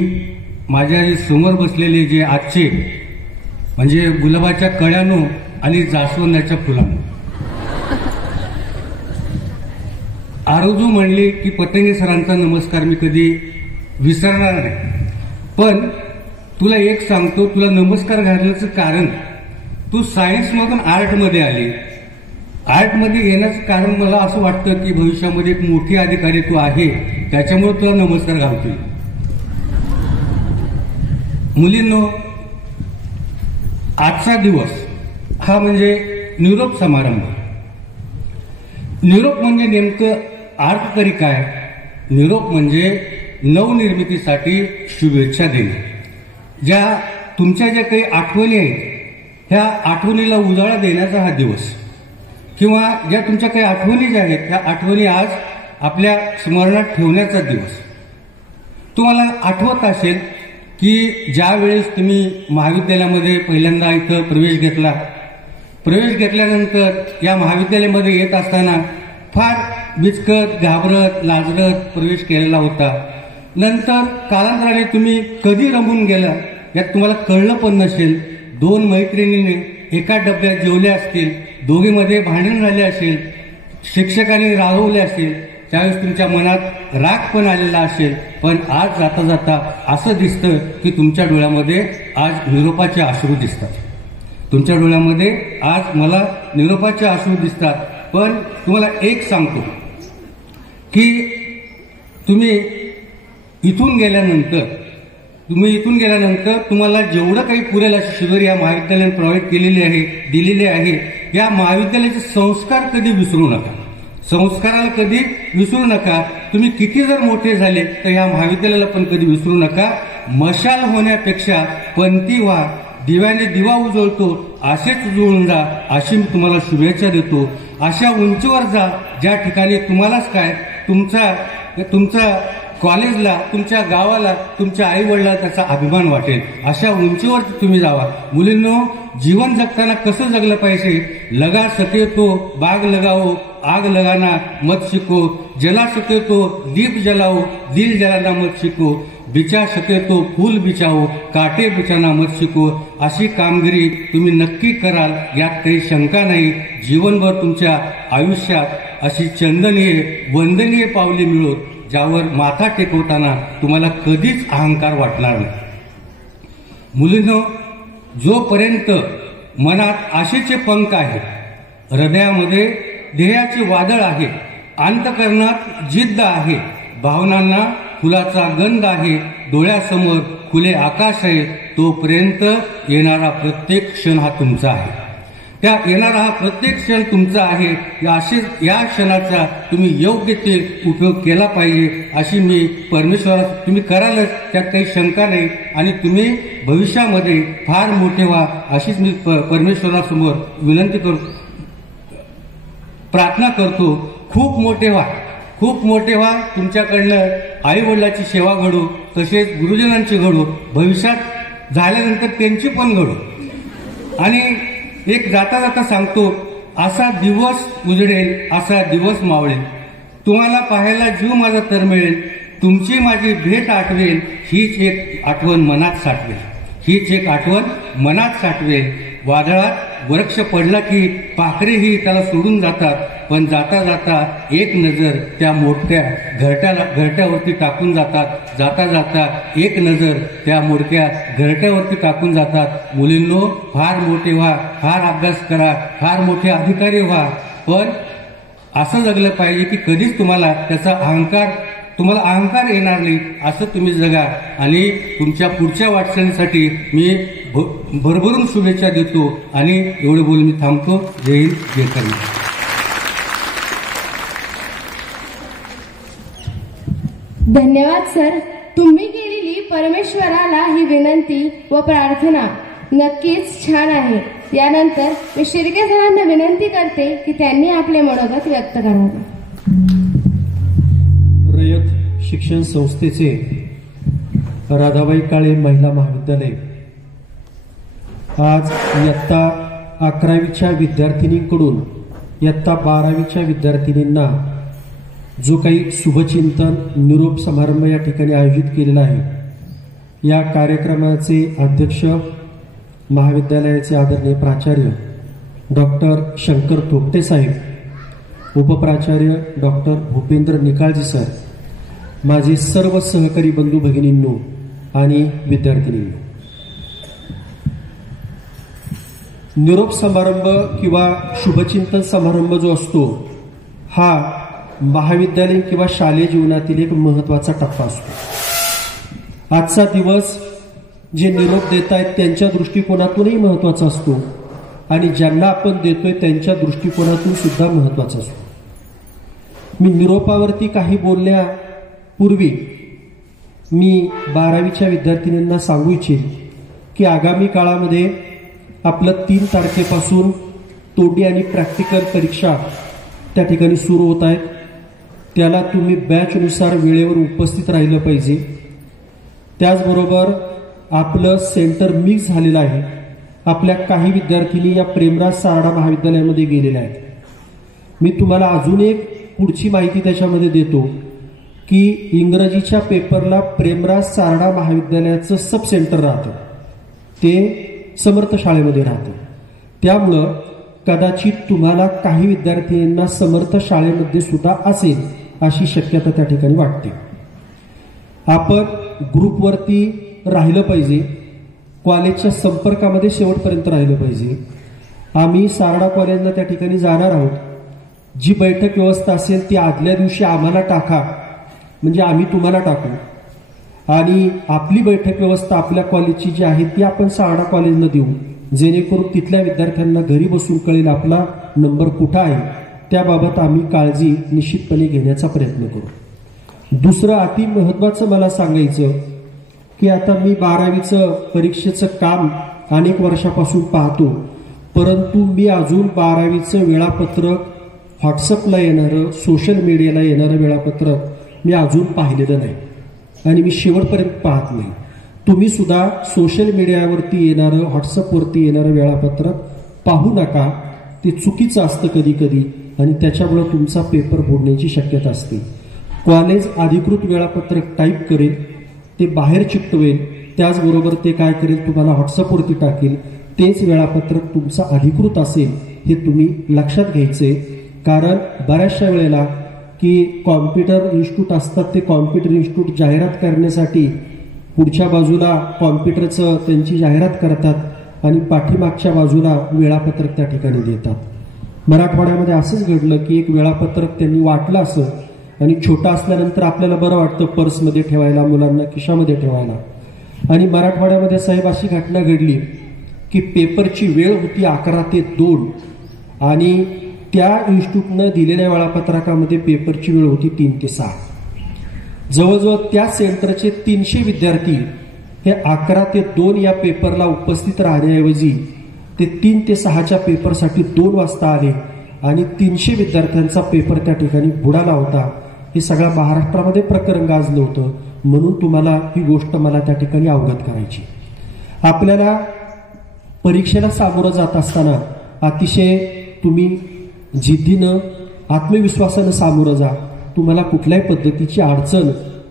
माझ्या समोर बसलेले जे आजचे म्हणजे गुलाबाच्या कळ्यानो आणि जास्वंदाच्या फुलांनो. आरोजू म्हणले की पतंगे सरांचा नमस्कार मी कधी विसरणार नाही, पण तुला एक सांगतो, तुला नमस्कार घालण्याचं कारण तू सायन्समधून आर्टमध्ये आली. आर्टमध्ये येण्याचं कारण मला असं वाटतं की भविष्यामध्ये एक मोठी अधिकारी तू आहे, त्याच्यामुळे तुला नमस्कार घालतोय. मुलींनो, आजचा दिवस हा म्हणजे निरोप समारंभ. निरोप म्हणजे नेमकं अर्थ तरी काय? निरोप म्हणजे नवनिर्मितीसाठी शुभेच्छा देणे. ज्या तुमच्या ज्या काही आठवणी आहेत ह्या आठवणीला उजाळा देण्याचा हा दिवस, किंवा ज्या तुमच्या काही आठवणी ज्या आहेत त्या आठवणी आज आपल्या स्मरणात ठेवण्याचा दिवस. तुम्हाला आठवत असेल की ज्या वेळेस तुम्ही महाविद्यालयामध्ये पहिल्यांदा इथं प्रवेश घेतल्यानंतर या महाविद्यालयामध्ये येत असताना फार बिचकत, घाबरत, लाजरत प्रवेश केलेला होता. नंतर कालांतराने तुम्ही कधी रमून गेला यात तुम्हाला कळलं पण नसेल. 2 मैत्रिणीने एका डब्यात जेवल्या असतील, दोघीमध्ये भांडण झाले असेल, शिक्षकांनी रागवले असेल, त्यावेळेस तुमच्या मनात राग पण आलेला असेल. पण आज जाता जाता असं दिसतं की तुमच्या डोळ्यामध्ये आज निरोपाचे अश्रू दिसतात. तुमच्या डोळ्यामध्ये आज मला निरोपाचे अश्रू दिसतात. पण तुम्हाला एक सांगतो की तुम्ही इथून गेल्यानंतर तुम्हाला जेवढं काही पुरेल अशी शिबिर या महाविद्यालयाने प्रोव्हाइड केलेली आहे, दिलेली आहे. या महाविद्यालयाचे संस्कार कधी विसरू नका. संस्काराला कधी विसरू नका. तुम्ही किती जर मोठे झाले तर या महाविद्यालयाला पण कधी विसरू नका. मशाल होण्यापेक्षा पंथी व्हा, दिव्याने दिवा उजळतो असेच उजळून जा, अशी मी तुम्हाला शुभेच्छा देतो. अशा उंचीवर जा ज्या ठिकाणी तुम्हालाच काय तुमचा तुमच्या कॉलेजला, तुमच्या गावाला, तुमच्या आई वडिलांना त्याचा अभिमान वाटेल. अशा उंचीवर तुम्ही जावा. मुलींनो, जीवन जगताना कसं जगलं पाहिजे? लगा सके तो बाग लगाओ, आग लगाना मत शिको. जला सके तो दीप जलाओ, दिल जलाना मत शिको. बिचा सके तो फूल बिचाओ, काटे बिचाना मत शिको. अशी कामगिरी तुम्ही नक्की कराल, यात काही शंका नाही. जीवनभर तुमच्या आयुष्यात अशी चंदनीय वंदनीय पावले मिळोत, ज्यावर माथा टेकवताना तुम्हाला कधीच अहंकार वाटणार नाही. मुलींनो, जोपर्यंत मनात आशेचे पंख आहेत, हृदयामध्ये ध्येयाचे वादळ आहे, अंतःकरणात जिद्द आहे, भावनांना फुलाचा गंध आहे, डोळ्यासमोर खुले आकाश आहे, तोपर्यंत येणारा प्रत्येक क्षण हा तुमचा आहे. त्या येणारा हा प्रत्येक क्षण तुमचा आहे. या क्षणाचा तुम्ही योग्य ते उपयोग केला पाहिजे, अशी मी परमेश्वरा, तुम्ही करालच, त्यात काही शंका नाही. आणि तुम्ही भविष्यामध्ये फार मोठे व्हा, अशीच मी परमेश्वरासमोर विनंती करतो, प्रार्थना करतो. खूप मोठे व्हा, खूप मोठे व्हा. तुमच्याकडनं आई वडिलाची सेवा घडो, तसेच गुरुजनांची घडो, भविष्यात झाल्यानंतर त्यांची पण घडो. आणि एक जाता जाता सांगतो, असा दिवस उजडेल, असा दिवस मावळेल, तुम्हाला पाहायला जीव माझा तर मिळेल, तुमची माझी भेट आठवेल, हीच एक आठवण मनात साठवेल, हीच एक आठवण मनात साठवेल. वादळात वृक्ष पडला की पाखरेही त्याला सोडून जातात, पण जाता जाता एक नजर त्या मोठ्या घरट्यावरती टाकून जातात. जाता जाता एक नजर त्या मोठ्या घरट्यावरती टाकून जातात. मुलींनो, फार मोठे व्हा, फार अभ्यास करा, फार मोठे अधिकारी व्हा, पण असं जगलं पाहिजे की कधीच तुम्हाला त्याचा अहंकार येणार नाही. असं तुम्ही जगा. आणि तुमच्या पुढच्या वाटचालीसाठी मी भरभरून शुभेच्छा देतो. आणि एवढे बोलून मी थांबतो. जय हिंद, जय कर्नाटक. धन्यवाद सर. तुम्ही केलेली परमेश्वराला ही विनंती व प्रार्थना नक्कीच छान आहे. यानंतर मी शिर्के सरांना विनंती करते की त्यांनी आपले मनोगत व्यक्त करावे. रयत शिक्षण संस्थेचे राधाबाई काळे महिला महाविद्यालय आज इयत्ता 11वीच्या विद्यार्थिनींकडून इयत्ता 12वीच्या विद्यार्थिनींना जो काही शुभचिंतन निरोप समारंभ या ठिकाणी आयोजित केलेला आहे, या कार्यक्रमाचे अध्यक्ष महाविद्यालयाचे आदरणीय प्राचार्य डॉक्टर शंकर थोपटे साहेब, उपप्राचार्य डॉक्टर भूपेंद्र निकाळजी सर, माझे सर्व सहकारी बंधू भगिनींनो आणि विद्यार्थिनींनो, निरोप समारंभ किंवा शुभचिंतन समारंभ जो असतो हा महाविद्यालयीन किंवा शालेय जीवनातील एक महत्वाचा टप्पा असतो. आजचा दिवस जे निरोप देत आहेत त्यांच्या दृष्टिकोनातूनही महत्वाचा असतो आणि ज्यांना आपण देतोय त्यांच्या दृष्टिकोनातून सुद्धा महत्वाचा असतो. मी निरोपावरती काही बोलण्यापूर्वी मी 12वीच्या विद्यार्थिनींना सांगू इच्छित की आगामी काळामध्ये आपलं 3 तारखेपासून तोंडी आणि प्रॅक्टिकल परीक्षा त्या ठिकाणी सुरू होत आहेत. त्याला तुम्ही बॅचनुसार वेळेवर उपस्थित राहिलं पाहिजे. त्याचबरोबर आपलं सेंटर मिक्स झालेलं आहे. आपल्या काही विद्यार्थिनी या प्रेमराज सारडा महाविद्यालयामध्ये गेलेल्या आहेत. मी तुम्हाला अजून एक पुढची माहिती त्याच्यामध्ये देतो की इंग्रजीच्या पेपरला प्रेमराज सारडा महाविद्यालयाचं सब सेंटर राहतं, ते समर्थ शाळेमध्ये राहतं. त्यामुळं कदाचित तुम्हाला काही विद्यार्थ्यांना समर्थ शाळेमध्ये सुद्धा असेल अशी शक्यता त्या ठिकाणी वाटते. आपण ग्रुपवरती राहिलं पाहिजे, कॉलेजच्या संपर्कामध्ये शेवटपर्यंत राहिलं पाहिजे. आम्ही सारडा कॉलेजला त्या ठिकाणी जाणार आहोत. जी बैठक व्यवस्था असेल ती आदल्या दिवशी आम्हाला टाका, म्हणजे आम्ही तुम्हाला टाकू. आणि आपली बैठक व्यवस्था आपल्या कॉलेजची जी आहे ती आपण सारडा कॉलेजला देऊ, जेणेकरून तिथल्या विद्यार्थ्यांना घरी बसून कळेल आपला नंबर कुठं आहे. त्याबाबत आम्ही काळजी निश्चितपणे घेण्याचा प्रयत्न करू. दुसरं अति महत्वाचं मला सांगायचं की आता मी 12वीचं परीक्षेचं काम अनेक वर्षापासून पाहतो, परंतु मी अजून 12वीचं वेळापत्रक व्हॉट्सअपला येणारं, सोशल मीडियाला येणारं वेळापत्रक मी अजून पाहिलेलं नाही आणि मी शेवटपर्यंत पाहत नाही. तुम्ही सुद्धा सोशल मीडियावरती येणारं, व्हॉट्सअपवरती येणारं वेळापत्रक पाहू नका. ते चुकीचं असतं कधी कधी आणि त्याच्यामुळे तुमचा पेपर बुडण्याची शक्यता असते. कॉलेज अधिकृत वेळापत्रक टाईप करेल, ते बाहेर चिकटवेल, त्याचबरोबर ते काय करेल तुम्हाला व्हॉट्सअपवरती टाकेल. तेच वेळापत्रक तुमचं अधिकृत असेल हे तुम्ही लक्षात घ्यायचे. कारण बऱ्याचशा वेळेला की कॉम्प्युटर इन्स्टिट्यूट असतात, ते कॉम्प्युटर इन्स्टिट्यूट जाहिरात करण्यासाठी पुढच्या बाजूला कॉम्प्युटरचं त्यांची जाहिरात करतात आणि पाठीमागच्या बाजूला वेळापत्रक त्या ठिकाणी देतात. मराठवाड्यामध्ये असंच घडलं की एक वेळापत्रक त्यांनी वाटलं असं आणि छोटं असल्यानंतर आपल्याला बरं वाटतं पर्समध्ये ठेवायला, मुलांना खिशामध्ये ठेवायला. आणि मराठवाड्यामध्ये साहेब अशी घटना घडली की पेपरची वेळ होती 11 ते 2 आणि त्या इन्स्टिट्यूटनं दिलेल्या वेळापत्रकामध्ये पेपरची वेळ होती 3 ते 6. जवळजवळ त्या सेंटरचे 300 विद्यार्थी हे 11 ते 2 या पेपरला उपस्थित राहण्याऐवजी ते 3 ते 6च्या पेपरसाठी 2 वाजता आले आणि 300 विद्यार्थ्यांचा पेपर त्या ठिकाणी बुडाला होता. हे सगळ्या महाराष्ट्रामध्ये प्रकरण गाजलं होतं. म्हणून तुम्हाला ही गोष्ट मला त्या ठिकाणी अवगत करायची. आपल्याला परीक्षेला सामोरं जात असताना अतिशय तुम्ही जिद्दीनं, आत्मविश्वासानं सामोरं जा. तुम्हाला कुठल्याही पद्धतीची अडचण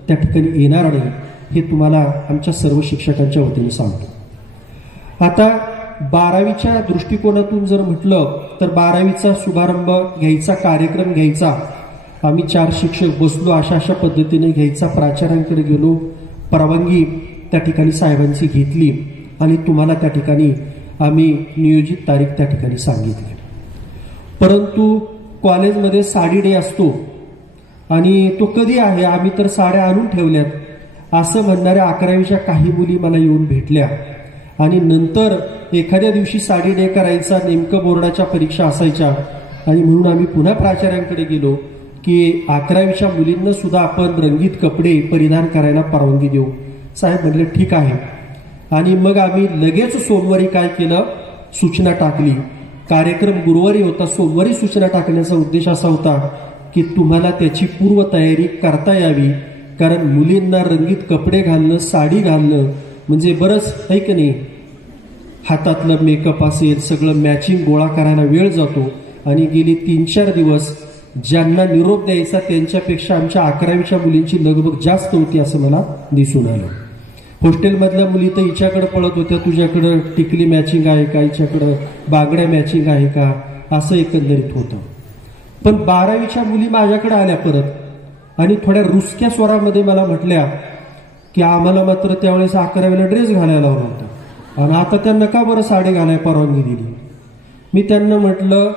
त्या ठिकाणी येणार नाही हे तुम्हाला आमच्या सर्व शिक्षकांच्या वतीने सांगतो. आता 12वीच्या दृष्टिकोनातून जर म्हटलं तर 12वीचा शुभारंभ घ्यायचा, कार्यक्रम घ्यायचा. आम्ही 4 शिक्षक बसलो, अशा पद्धतीने घ्यायचा. प्राचार्यांकडे गेलो, परवानगी त्या ठिकाणी साहेबांची घेतली आणि तुम्हाला त्या ठिकाणी आम्ही नियोजित तारीख त्या ठिकाणी सांगितली. परंतु कॉलेजमध्ये साडी डे असतो आणि तो कधी आहे, आम्ही तर साड्या आणून ठेवल्यात असं म्हणणाऱ्या 11वीच्या काही मुली मला येऊन भेटल्या. आणि नंतर एखाद्या दिवशी साडी डे करायचा, नेमकं बोर्डाच्या परीक्षा असायच्या आणि म्हणून आम्ही पुन्हा प्राचार्यांकडे गेलो की 11वीच्या मुलींना सुद्धा आपण रंगीत कपडे परिधान करायला परवानगी देऊ. साहेब म्हटले ठीक आहे. आणि मग आम्ही लगेच सोमवारी काय केलं, सूचना टाकली. कार्यक्रम गुरुवारी होता, सोमवारी सूचना टाकण्याचा उद्देश असा होता की तुम्हाला त्याची पूर्वतयारी करता यावी. कारण मुलींना रंगीत कपडे घालणं, साडी घालणं म्हणजे बरंच आहे की नाही, हातातलं मेकअप असेल, सगळं मॅचिंग गोळा करायला वेळ जातो. आणि गेली 3-4 दिवस ज्यांना निरोप द्यायचा त्यांच्यापेक्षा आमच्या 11वीच्या मुलींची लगबग जास्त होती असं मला दिसून आलं. हॉस्टेलमधल्या मुली तर हिच्याकडे पळत होत्या, तुझ्याकडं टिकली मॅचिंग आहे का, हिच्याकडं बागड्या मॅचिंग आहे का, असं एकंदरीत होतं. पण 12वीच्या मुली माझ्याकडे आल्या परत आणि थोड्या रुसक्या स्वरामध्ये मला म्हटल्या की आम्हाला मात्र त्यावेळेस 11वीला ड्रेस घालायला लावला होता आणि आता त्यांना का बरं साडी घालायला परवानगी दिली. मी त्यांना म्हटलं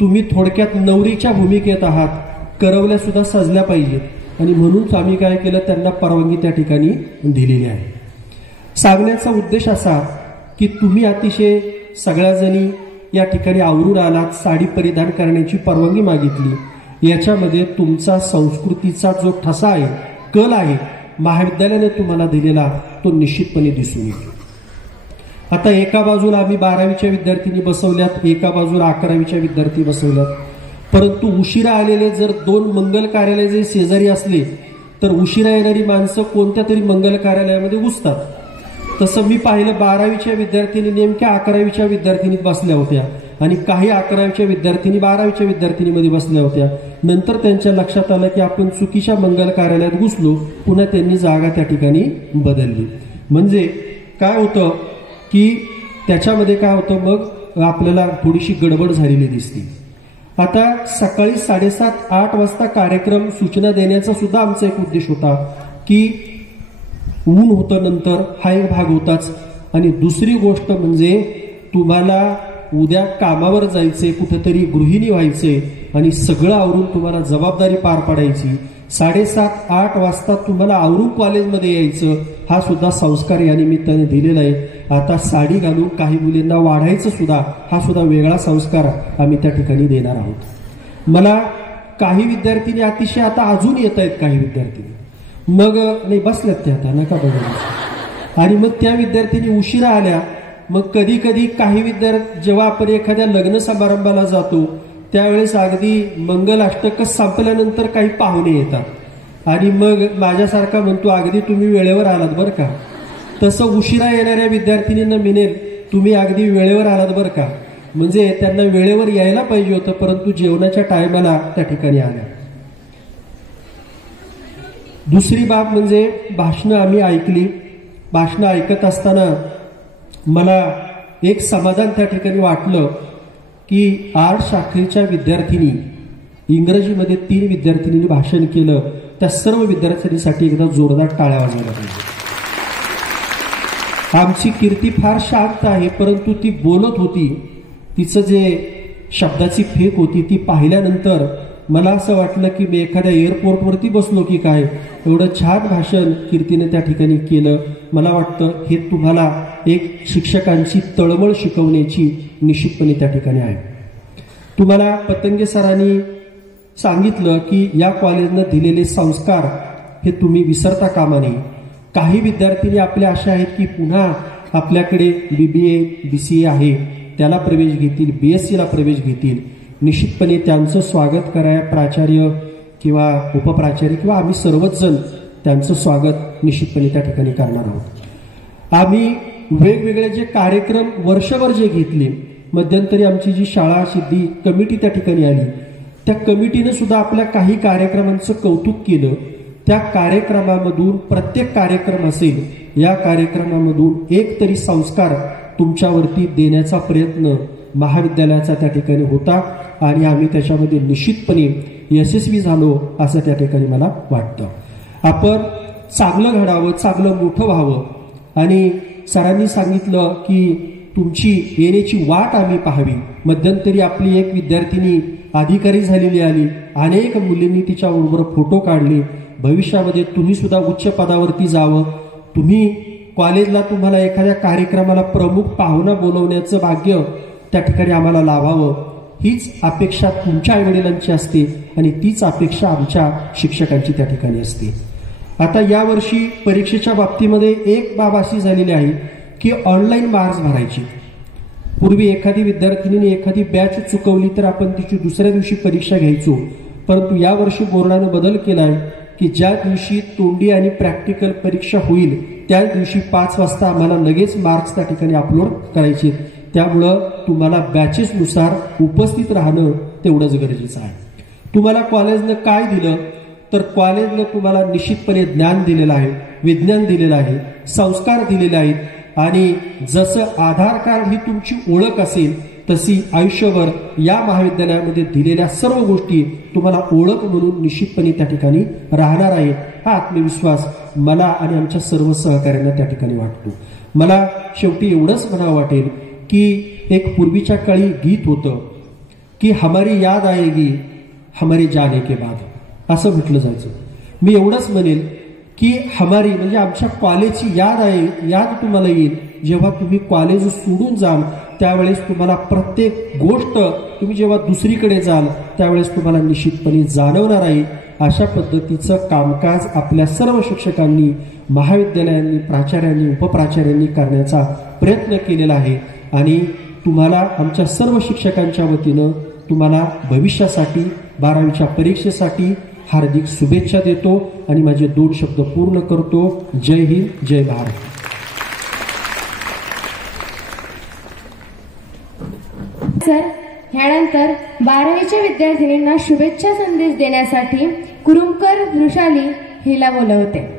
तुम्ही थोडक्यात नवरीच्या भूमिकेत आहात, करवल्या सुद्धा सजल्या पाहिजेत आणि म्हणूनच आम्ही काय केलं, त्यांना परवानगी त्या ठिकाणी दिलेली आहे. सांगण्याचा उद्देश असा की तुम्ही अतिशय सगळ्याजणी या ठिकाणी आवरून आलात, साडी परिधान करण्याची परवानगी मागितली. याच्यामध्ये तुमचा संस्कृतीचा जो ठसा आहे, कल आहे, महाविद्यालयाने तुम्हाला दिलेला तो निश्चितपणे दिसून येतो. आता एका बाजूला आम्ही 12वीच्या विद्यार्थिनी बसवल्यात, एका बाजूला 11वीच्या विद्यार्थी बसवल्यात. परंतु उशिरा आलेले जर 2 मंगल कार्यालय जे शेजारी असले तर उशिरा येणारी माणसं कोणत्या तरी मंगल कार्यालयामध्ये घुसतात. तसं मी पाहिलं 12वीच्या विद्यार्थिनी नेमक्या 11वीच्या विद्यार्थिनीत बसल्या होत्या आणि काही 11वीच्या विद्यार्थिनी 12वीच्या विद्यार्थिनीमध्ये बसल्या होत्या. नंतर त्यांच्या लक्षात आलं की आपण चुकीच्या मंगल कार्यालयात घुसलो, पुन्हा त्यांनी जागा त्या ठिकाणी बदलली. म्हणजे काय होतं की त्याच्यामध्ये काय होतं, मग आपल्याला थोडीशी गडबड झालेली दिसते. आता सकाळी 7:30-8 वाजता कार्यक्रम सूचना देण्याचा सुद्धा आमचा एक उद्देश होता की ऊन होतं, नंतर हा एक भाग होताच. आणि दुसरी गोष्ट म्हणजे तुम्हाला उद्या कामावर जायचे, कुठेतरी गृहिणी व्हायचे आणि सगळं आवरून तुम्हाला जबाबदारी पार पाडायची. 7:30-8 वाजता तुम्हाला आवरून कॉलेजमध्ये यायचं, हा सुद्धा संस्कार या निमित्ताने दिलेला आहे. आता साडी घालून काही मुलींना वाढायचं सुद्धा, हा सुद्धा वेगळा संस्कार आम्ही त्या ठिकाणी देणार आहोत. मला काही विद्यार्थीनी अतिशय आता अजून येत आहेत, काही विद्यार्थी मग नाही बसल्यात ते आता नका बघा. आणि मग त्या विद्यार्थ्यांनी उशिरा आल्या. मग कधी कधी काही विद्यार्थी जेव्हा आपण एखाद्या लग्न समारंभाला जातो त्यावेळेस अगदी मंगल अष्टक संपल्यानंतर काही पाहुणे येतात. आणि मग माझ्यासारखा म्हणतो अगदी तुम्ही वेळेवर आलात बरं का. तसं उशिरा येणाऱ्या विद्यार्थिनींना मिळेल तुम्ही अगदी वेळेवर आलात बरं का. म्हणजे त्यांना वेळेवर यायला पाहिजे होतं, परंतु जेवणाच्या टायमाला त्या ठिकाणी आल्या. दुसरी बाब म्हणजे भाषणं आम्ही ऐकली. भाषणं ऐकत असताना मला एक समाधान त्या ठिकाणी वाटलं की आर्ट शाखेच्या विद्यार्थिनी, इंग्रजीमध्ये 3 विद्यार्थिनींनी भाषण केलं. त्या सर्व विद्यार्थ्यांसाठी एकदा जोरदार टाळ्या वाजवल्या पाहिजे. आमची कीर्ती फार शांत आहे, परंतु ती बोलत होती. तिचं जे शब्दाची फेक होती ती पाहिल्यानंतर मला असं वाटलं की मी एखाद्या एअरपोर्टवरती बसलो की काय. एवढं छान भाषण कीर्तीने त्या ठिकाणी केलं. मला वाटतं हे तुम्हाला एक शिक्षकांची तळमळ शिकवण्याची निश्चितपणे त्या ठिकाणी आहे. तुम्हाला पतंगे सरांनी सांगितलं की या कॉलेजनं दिलेले संस्कार हे तुम्ही विसरता कामा नये. काही विद्यार्थिनी आपल्या अशा आहेत की पुन्हा आपल्याकडे BBA BCA आहे त्याला प्रवेश घेतील, BSc ला प्रवेश घेतील. निश्चितपणे त्यांचं स्वागत करायला प्राचार्य किंवा उपप्राचार्य किंवा आम्ही सर्वच जण त्यांचं स्वागत निश्चितपणे त्या ठिकाणी करणार आहोत. आम्ही वेगवेगळे जे कार्यक्रम वर्षभर जे घेतले, मध्यंतरी आमची जी शाळा सिद्धी कमिटी त्या ठिकाणी आली, त्या कमिटीने सुद्धा आपल्या काही कार्यक्रमांचं कौतुक केलं. त्या कार्यक्रमामधून प्रत्येक कार्यक्रम असेल, या कार्यक्रमामधून एक तरी संस्कार तुमच्यावरती देण्याचा प्रयत्न महाविद्यालयाचा त्या ठिकाणी होता आणि आम्ही त्याच्यामध्ये निश्चितपणे यशस्वी झालो असं त्या ठिकाणी मला वाटतं. आपण चांगलं घडावं, चांगलं मोठं व्हावं. आणि सरांनी सांगितलं की तुमची येण्याची वाट आम्ही पाहावी. मध्यंतरी आपली एक विद्यार्थिनी अधिकारी झालेली आली, अनेक मुलींनी तिच्याबरोबर फोटो काढले. भविष्यामध्ये तुम्ही सुद्धा उच्च पदावरती जावं, तुम्ही कॉलेजला तुम्हाला एखाद्या कार्यक्रमाला प्रमुख पाहुणा बोलवण्याचं भाग्य त्या ठिकाणी आम्हाला लाभावं, हीच अपेक्षा तुमच्या आईवडिलांची असते आणि तीच अपेक्षा आमच्या शिक्षकांची त्या ठिकाणी असते. आता यावर्षी परीक्षेच्या बाबतीमध्ये एक बाब अशी झालेली आहे की ऑनलाईन मार्क्स भरायची. पूर्वी एखादी विद्यार्थिनीने एखादी बॅच चुकवली तर आपण तिची दुसऱ्या दिवशी परीक्षा घ्यायचो, परंतु यावर्षी बोर्डाने बदल केलाय की ज्या दिवशी तोंडी आणि प्रॅक्टिकल परीक्षा होईल त्याच दिवशी 5 वाजता आम्हाला लगेच मार्क्स त्या ठिकाणी अपलोड करायचे. त्यामुळं तुम्हाला बॅचेसनुसार उपस्थित राहणं तेवढंच गरजेचं आहे. तुम्हाला कॉलेजनं काय दिलं तर कॉलेजनं तुम्हाला निश्चितपणे ज्ञान दिलेलं आहे, विज्ञान दिलेलं आहे, संस्कार दिलेले आहेत आणि जसं आधार कार्ड ही तुमची ओळख असेल तशी आयुष्यभर या महाविद्यालयामध्ये दिलेल्या सर्व गोष्टी तुम्हाला ओळख म्हणून निश्चितपणे त्या ठिकाणी राहणार आहे. हा आत्मविश्वास मला आणि आमच्या सर्व सहकार्यांना त्या ठिकाणी वाटतो. मला शेवटी एवढंच म्हणावं वाटेल की एक पूर्वीच्या काळी गीत होतं की हमारी याद आएगी हमारे जाने के बाद, असं म्हटलं जायचं. मी एवढंच म्हणेल की हमारी म्हणजे आमच्या कॉलेजची याद तुम्हाला येईल जेव्हा तुम्ही कॉलेज सोडून जाल. त्यावेळेस तुम्हाला प्रत्येक गोष्ट तुम्ही जेव्हा दुसरीकडे जाल त्यावेळेस तुम्हाला निश्चितपणे जाणवणार आहे. अशा पद्धतीचं कामकाज आपल्या सर्व शिक्षकांनी, महाविद्यालयांनी, प्राचार्यांनी, उपप्राचार्यांनी करण्याचा प्रयत्न केलेला आहे आणि तुम्हाला आमच्या सर्व शिक्षकांच्या वतीनं तुम्हाला भविष्यासाठी 12वीच्या परीक्षेसाठी हार्दिक शुभेच्छा देतो आणि माझे 2 शब्द पूर्ण करतो. जय हिंद, जय भारत. सर, यानंतर 12वीच्या विद्यार्थिनींना शुभेच्छा संदेश देण्यासाठी कुरुमकर वृषाली हिला बोलवते.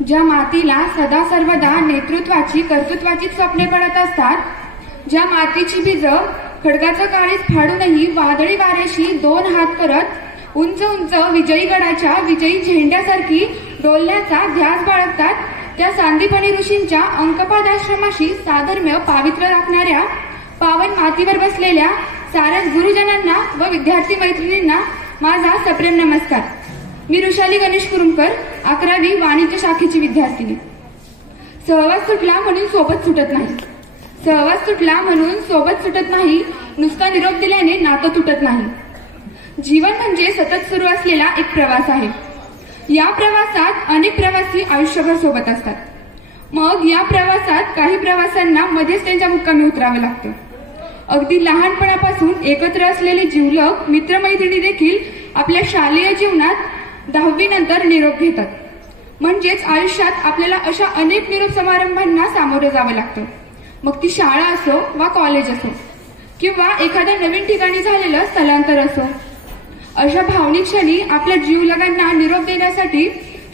ज्या मातीला सदा सर्वदा नेतृत्वाची, कर्तृत्वाची स्वप्ने पडत असतात, ज्या मातीची बीज खडगाचं काळीज फाडूनही वादळी वाऱ्याशी 2 हात करत उंच उंच विजयी गडाच्या विजयी झेंड्यासारखी डोलण्याचा ध्यास बाळगतात, त्या सांदीपणी ऋषींच्या अंकपाद आश्रमाशी साधर्म्य पावित्र्य राखणाऱ्या पावन मातीवर बसलेल्या साऱ्या गुरुजनांना व विद्यार्थी मैत्रिणींना माझा सप्रेम नमस्कार. मी वृषाली गणेश कुरुमकर, 11वी वाणिज्य शाखेची विद्यार्थिनी. सहवास सुटला म्हणून सोबत सुटत नाही, सहवास सुटला म्हणून सोबत सुटत नाही, नुसता निरोप दिल्याने नातं तुटत नाही. जीवन म्हणजे सतत सुरू असलेला एक प्रवास आहे. या प्रवासात अनेक प्रवासी आयुष्यभर सोबत असतात. मग या प्रवासात काही प्रवाशांना मध्येच त्यांच्या मुक्कामी उतरावे लागतं. अगदी लहानपणापासून एकत्र असलेले जिवलग मित्रमैत्रिणी देखील आपल्या शालेय जीवनात 10वी नंतर निरोप घेतात. म्हणजेच आयुष्यात आपल्याला अशा अनेक निरोप समारंभांना सामोरे जावं लागतं. मग ती शाळा असो वा कॉलेज असो किंवा एखाद्या नवीन ठिकाणी झालेलं स्थलांतर असो. अशा भावनिक क्षणी आपल्या जीवलगांना निरोप देण्यासाठी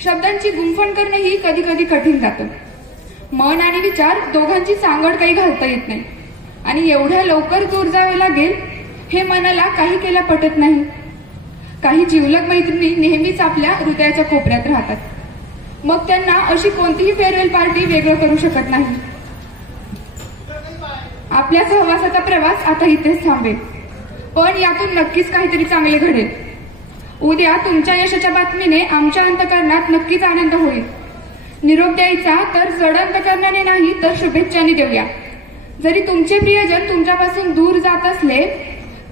शब्दांची गुंफण करणं ही कधी कधी कठीण जातं. मन आणि विचार दोघांची सांगड काही घालता येत नाही आणि एवढ्या लवकर दूर जावे लागेल हे मनाला काही केला पटत नाही. काही जिवलग मैत्रिणी नेहमीच आपल्या हृदयाच्या कोपऱ्यात राहतात. मग त्यांना अशी कोणतीही फेअरवेल पार्टी वेगळं करू शकत नाही. आपल्या सहवासाचा प्रवास आता इथेच थांबेल, पण यातून नक्कीच काहीतरी चांगले घडेल. उद्या तुमच्या यशाच्या बातमीने आमच्या अंतकरणात नक्कीच आनंद होईल. निरोप द्यायचा तर जड अंतकरणाने नाही तर शुभेच्छाने देऊया. जरी तुमचे प्रियजन तुमच्यापासून दूर जात असले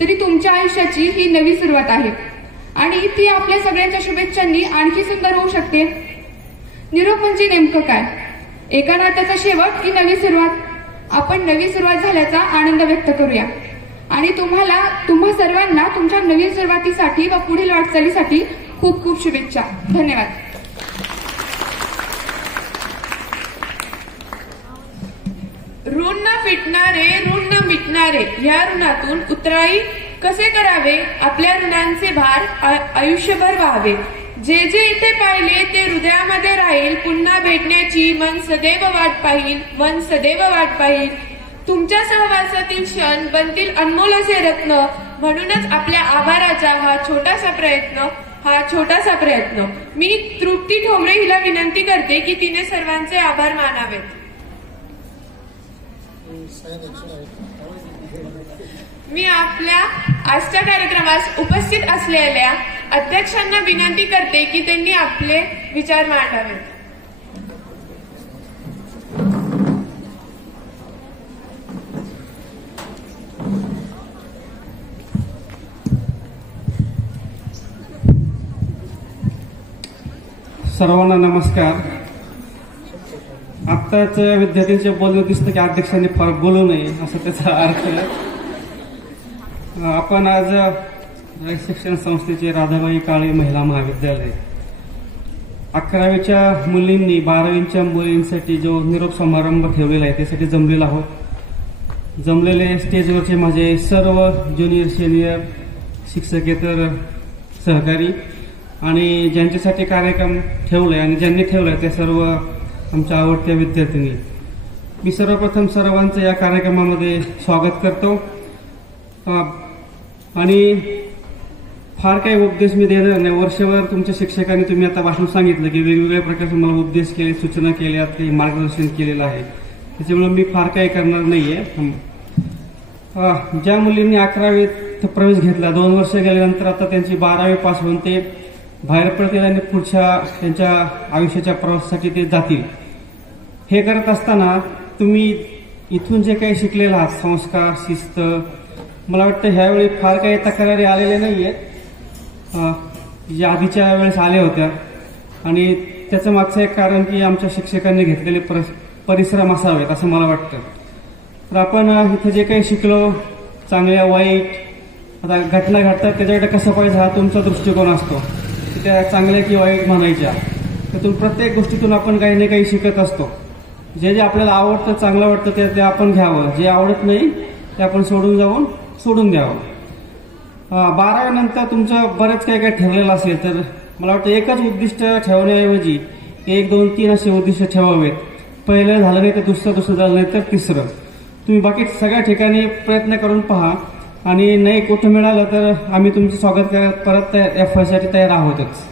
तरी तुमच्या आयुष्याची ही नवी सुरुवात आहे आणि ती आपल्या सगळ्यांच्या शुभेच्छांनी आणखी सुंदर होऊ शकते. निरोप म्हणजे नेमकं काय? एका नात्याचा शेवट की नवी सुरुवात? आपण नवी सुरुवात झाल्याचा आनंद व्यक्त करूया आणि तुम्हा सर्वांना तुमच्या नवीन सुरुवातीसाठी व पुढील वाटचालीसाठी खूप खूप शुभेच्छा. धन्यवाद. ऋण न मिटणारे या ऋणातून उतराई कसे करावे? आपल्या ऋणांचे भार आयुष्यभर व्हावे. जे जे इथे पाहिले ते हृदयामध्ये राहील. पुन्हा भेटण्याची मन सदैव वाट पाहिल. तुमच्या सहवासातील क्षण बनतील अनमोल असे रत्न. म्हणूनच आपल्या आभाराचा हा छोटासा प्रयत्न. मी तृप्ती ठोंबरे हिला विनंती करते की तिने सर्वांचे आभार मानावेत. मी आपल्या आजच्या कार्यक्रमास उपस्थित असलेल्या अध्यक्षांना विनंती करते की त्यांनी आपले विचार मांडावेत. सर्वांना नमस्कार. आत्ताच विद्यार्थ्यांचे बोलणं दिसतं की अध्यक्षांनी फार बोलू नये असं त्याचा अर्थ. आपण आज शिक्षण संस्थेचे राधाबाई काळे महिला महाविद्यालय 11वीच्या मुलींनी 12वीच्या मुलींसाठी जो निरोप समारंभ ठेवलेला आहे त्यासाठी जमलेला आहोत. जमलेले स्टेजवरचे माझे सर्व ज्युनियर सिनियर शिक्षकेतर सहकारी आणि ज्यांच्यासाठी कार्यक्रम ठेवलाय आणि ज्यांनी ठेवलाय त्या सर्व आमच्या आवडत्या विद्यार्थिनी. मी सर्वप्रथम सर्वांचं या कार्यक्रमामध्ये स्वागत करतो आणि फार काही उपदेश मी देणार नाही. वर्षभर तुमच्या शिक्षकांनी तुम्ही आता भाषण सांगितलं की वेगवेगळ्या प्रकारचे मला उपदेश केले, सूचना केल्या, काही मार्गदर्शन केलेलं आहे. त्याच्यामुळे मी फार काही करणार नाहीये. ज्या मुलींनी 11वीत प्रवेश घेतला 2 वर्ष गेल्यानंतर आता त्यांची 12वी पास होऊन ते बाहेर पडतील आणि पुढच्या त्यांच्या आयुष्याच्या प्रवासासाठी ते जातील. हे करत असताना तुम्ही इथून जे काही शिकलेला आहात संस्कार, शिस्त, मला वाटतं ह्यावेळी फार काही तक्रारी आलेल्या नाहीयेत. ज्या आधीच्या वेळेस आल्या होत्या आणि त्याचं मागचं एक कारण की आमच्या शिक्षकांनी घेतलेले परिश्रम असावेत असं मला वाटतं. तर आपण इथे जे काही शिकलो चांगल्या वाईट आता घटना घडतात त्याच्याकडे कसं पाहिजे हा तुमचा दृष्टिकोन असतो. त्या चांगल्या की वाईट म्हणायच्या त्यातून प्रत्येक गोष्टीतून आपण काही ना काही शिकत असतो. जे जे आपल्याला आवडतं चांगलं वाटतं ते आपण घ्यावं, जे आवडत नाही ते आपण सोडून द्यावं. 12वी नंतर तुमचं बरेच काही ठरलेलं असेल तर मला वाटतं एकच उद्दिष्ट ठेवण्याऐवजी 1, 2, 3 असे उद्दिष्ट ठेवावेत. पहिलं झालं नाही तर दुसरं झालं नाही तर तिसरं. तुम्ही बाकी सगळ्या ठिकाणी प्रयत्न करून पहा आणि नाही कुठं मिळालं तर आम्ही तुमचं स्वागत करत परत एफसाठी तयार आहोतच.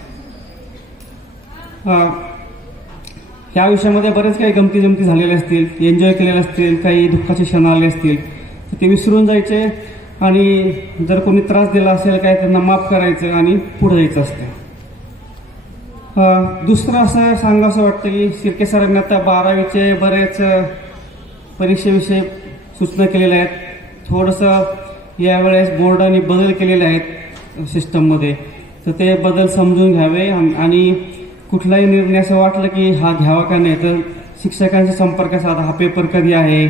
ह्या आयुष्यामध्ये बरेच काही गमती झालेले असतील, एन्जॉय केलेले असतील, काही दुःखाचे क्षण आले असतील तर ते विसरून जायचे आणि जर कोणी त्रास दिला असेल काय त्यांना माफ करायचं आणि पुढे जायचं असतं. दुसरं असं सांगावं वाटतं की शिर्के सरांनी आता 12वीचे बरेच परीक्षेविषयी सूचना केलेल्या आहेत. थोडंसं यावेळेस बोर्डाने बदल केलेले आहेत सिस्टममध्ये. तर ते बदल समजून घ्यावे आणि कुठलाही निर्णय असं वाटलं की हा घ्यावा का नाही तर शिक्षकांचा संपर्क साधा, हा पेपर कधी आहे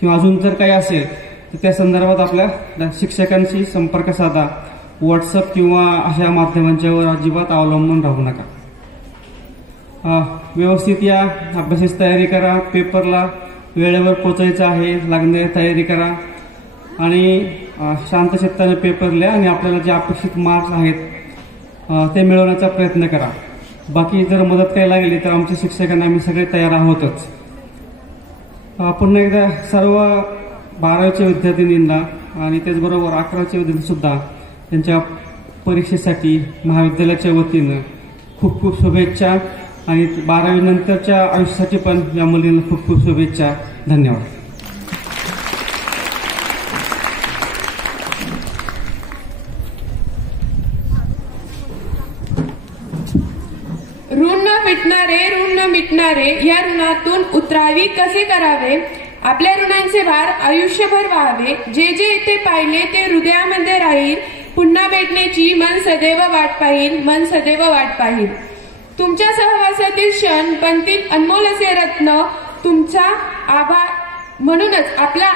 किंवा अजून जर काही असेल तर त्या संदर्भात आपल्या शिक्षकांशी संपर्क साधा. व्हॉट्सअप किंवा अशा माध्यमांच्यावर अजिबात अवलंबून राहू नका. व्यवस्थित या, अभ्यासाची तयारी करा, पेपरला वेळेवर पोचायचं आहे, लागणारी तयारी करा आणि शांत चित्ताने पेपर लिहा आणि आपल्याला जे अपेक्षित मार्क्स आहेत ते मिळवण्याचा प्रयत्न करा. बाकी जर मदत काही लागली तर आमच्या शिक्षकांना आम्ही सगळे तयार आहोतच. पुन्हा एकदा सर्व 12वीच्या विद्यार्थिनींना आणि त्याचबरोबर 11वीच्या विद्यार्थी सुद्धा त्यांच्या परीक्षेसाठी महाविद्यालयाच्या वतीनं खूप खूप शुभेच्छा आणि 12वी नंतरच्या आयुष्यासाठी पण या मुलींना खूप खूप शुभेच्छा. धन्यवाद. ऋण न मिटणारे या ऋणातून उतरावी कसे करावे, आपल्या ऋणांचे भार आयुष्यभर व्हावे, जे जे येथे पाहिले ते हृदयामध्ये राहील, पुन्हा भेटण्याची मन सदैव वाट पाहिल. तुमच्या सहवासातील क्षण बनतील अनमोल असे रत्न. तुमचा आभार म्हणूनच आपला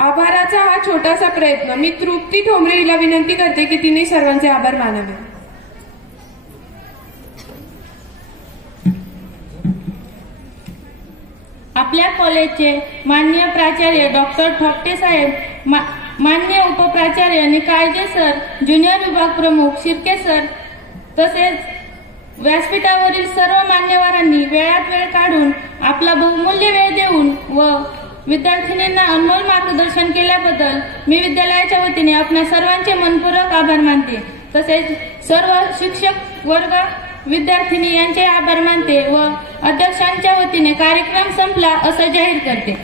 आभाराचा हा छोटासा प्रयत्न. मी तृप्ती ठोंबरे हिला विनंती करते की तिने सर्वांचे आभार मानावे. आपल्या कॉलेजचे माननीय प्राचार्य डॉक्टर ठोकटे साहेब, माननीय उपप्राचार्य निकाळजे सर, ज्युनियर विभाग प्रमुख शिर्के सर तसेच व्यासपीठावरील सर्व मान्यवरांनी वेळात वेळ काढून आपला बहुमूल्य वेळ देऊन व विद्यार्थिनींना अनमोल मार्गदर्शन केल्याबद्दल मी विद्यालयाच्या वतीने आपल्या सर्वांचे मनपूर्वक आभार मानते. तसेच सर्व शिक्षक वर्ग, विद्यार्थिनी यांचे आभार मानते व अध्यक्षांच्या वतीने कार्यक्रम संपला असं जाहीर करते.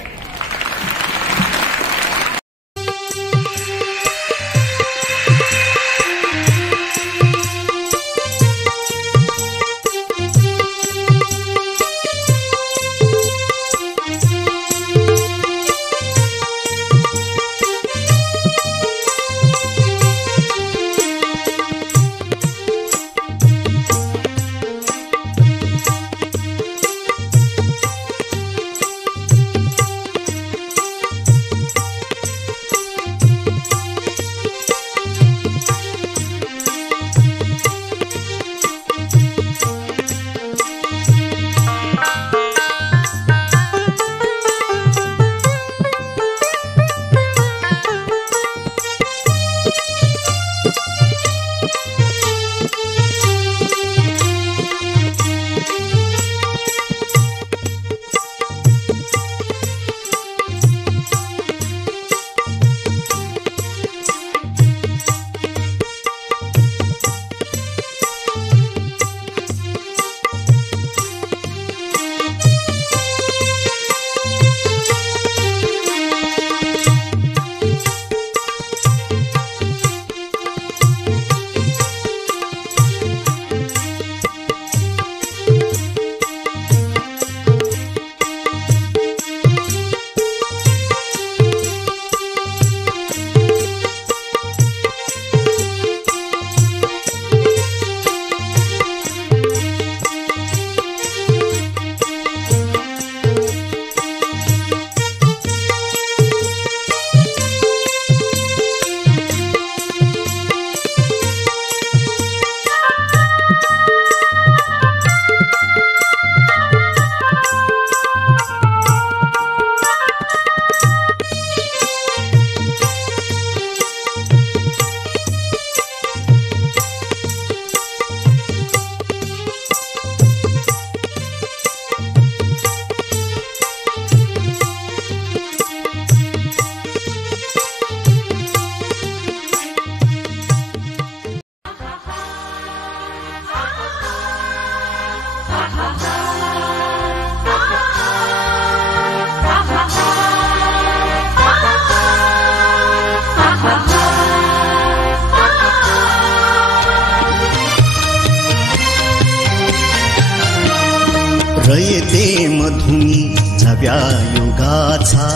रयते मधुनी नव्या युगाचा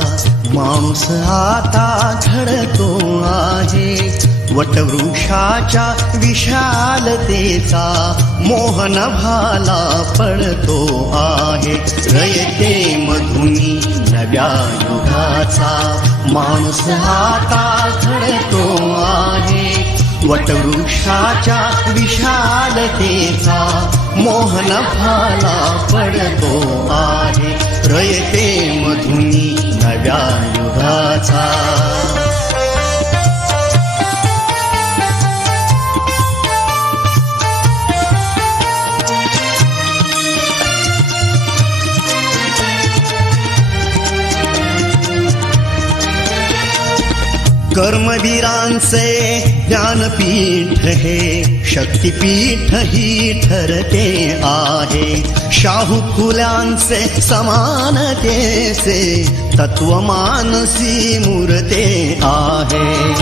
माणूस आता घडतो आहे. वटवृक्षाच्या विशालतेचा मोहन भाला पडतो आहे. रयते मधुनी नव्या युगाचा माणूस आता घडतो आहे. वटवृक्षाच्या विशालतेचा मोहन भाला पडतो आहे. रयते मधुनी नव्या युगाचा. कर्मवीरांचे ज्ञानपीठ हे शक्तिपीठ ही ठरते आहे. शाहू फुल्यांचे समानतेचे तत्वमानसी मूर्ते आहे.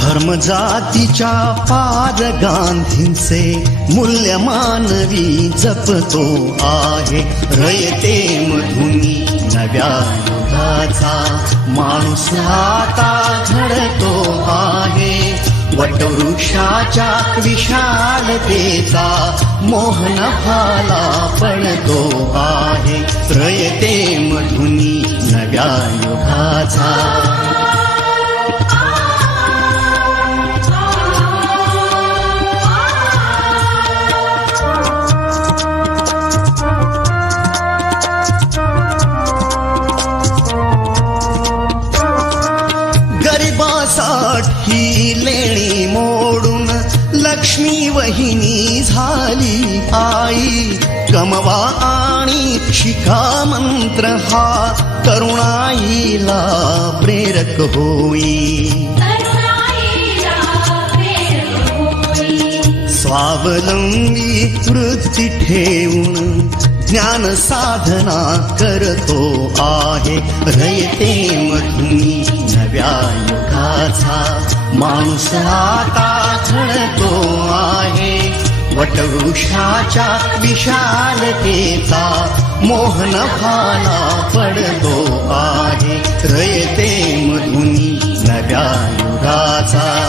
धर्म जातीच्या पार गांधींचे मूल्य मानवी जपतो आहे. रयते मधुनी नव्या युगाचा माणूस आता घडतो आहे. वटवृक्षाच्या विशालतेचा मोहन भाला पडतो आहे. रयते मधुनी नव्या युगाचा. ही लेणी मोडून लक्ष्मी वहिनी झाली आई. कमवा आणि शिका मंत्र हा तरुणाईला प्रेरक होई. स्वावलंबी वृत्ती ठेवून ज्ञान साधना करतो आहे. रयते मधुनी नव्या युगाचा माणूस आता घडतो आहे. वटवृक्षाच्या विशालतेचा मोहन भाला पडतो आहे. रयते मधुनी नव्या युगाचा.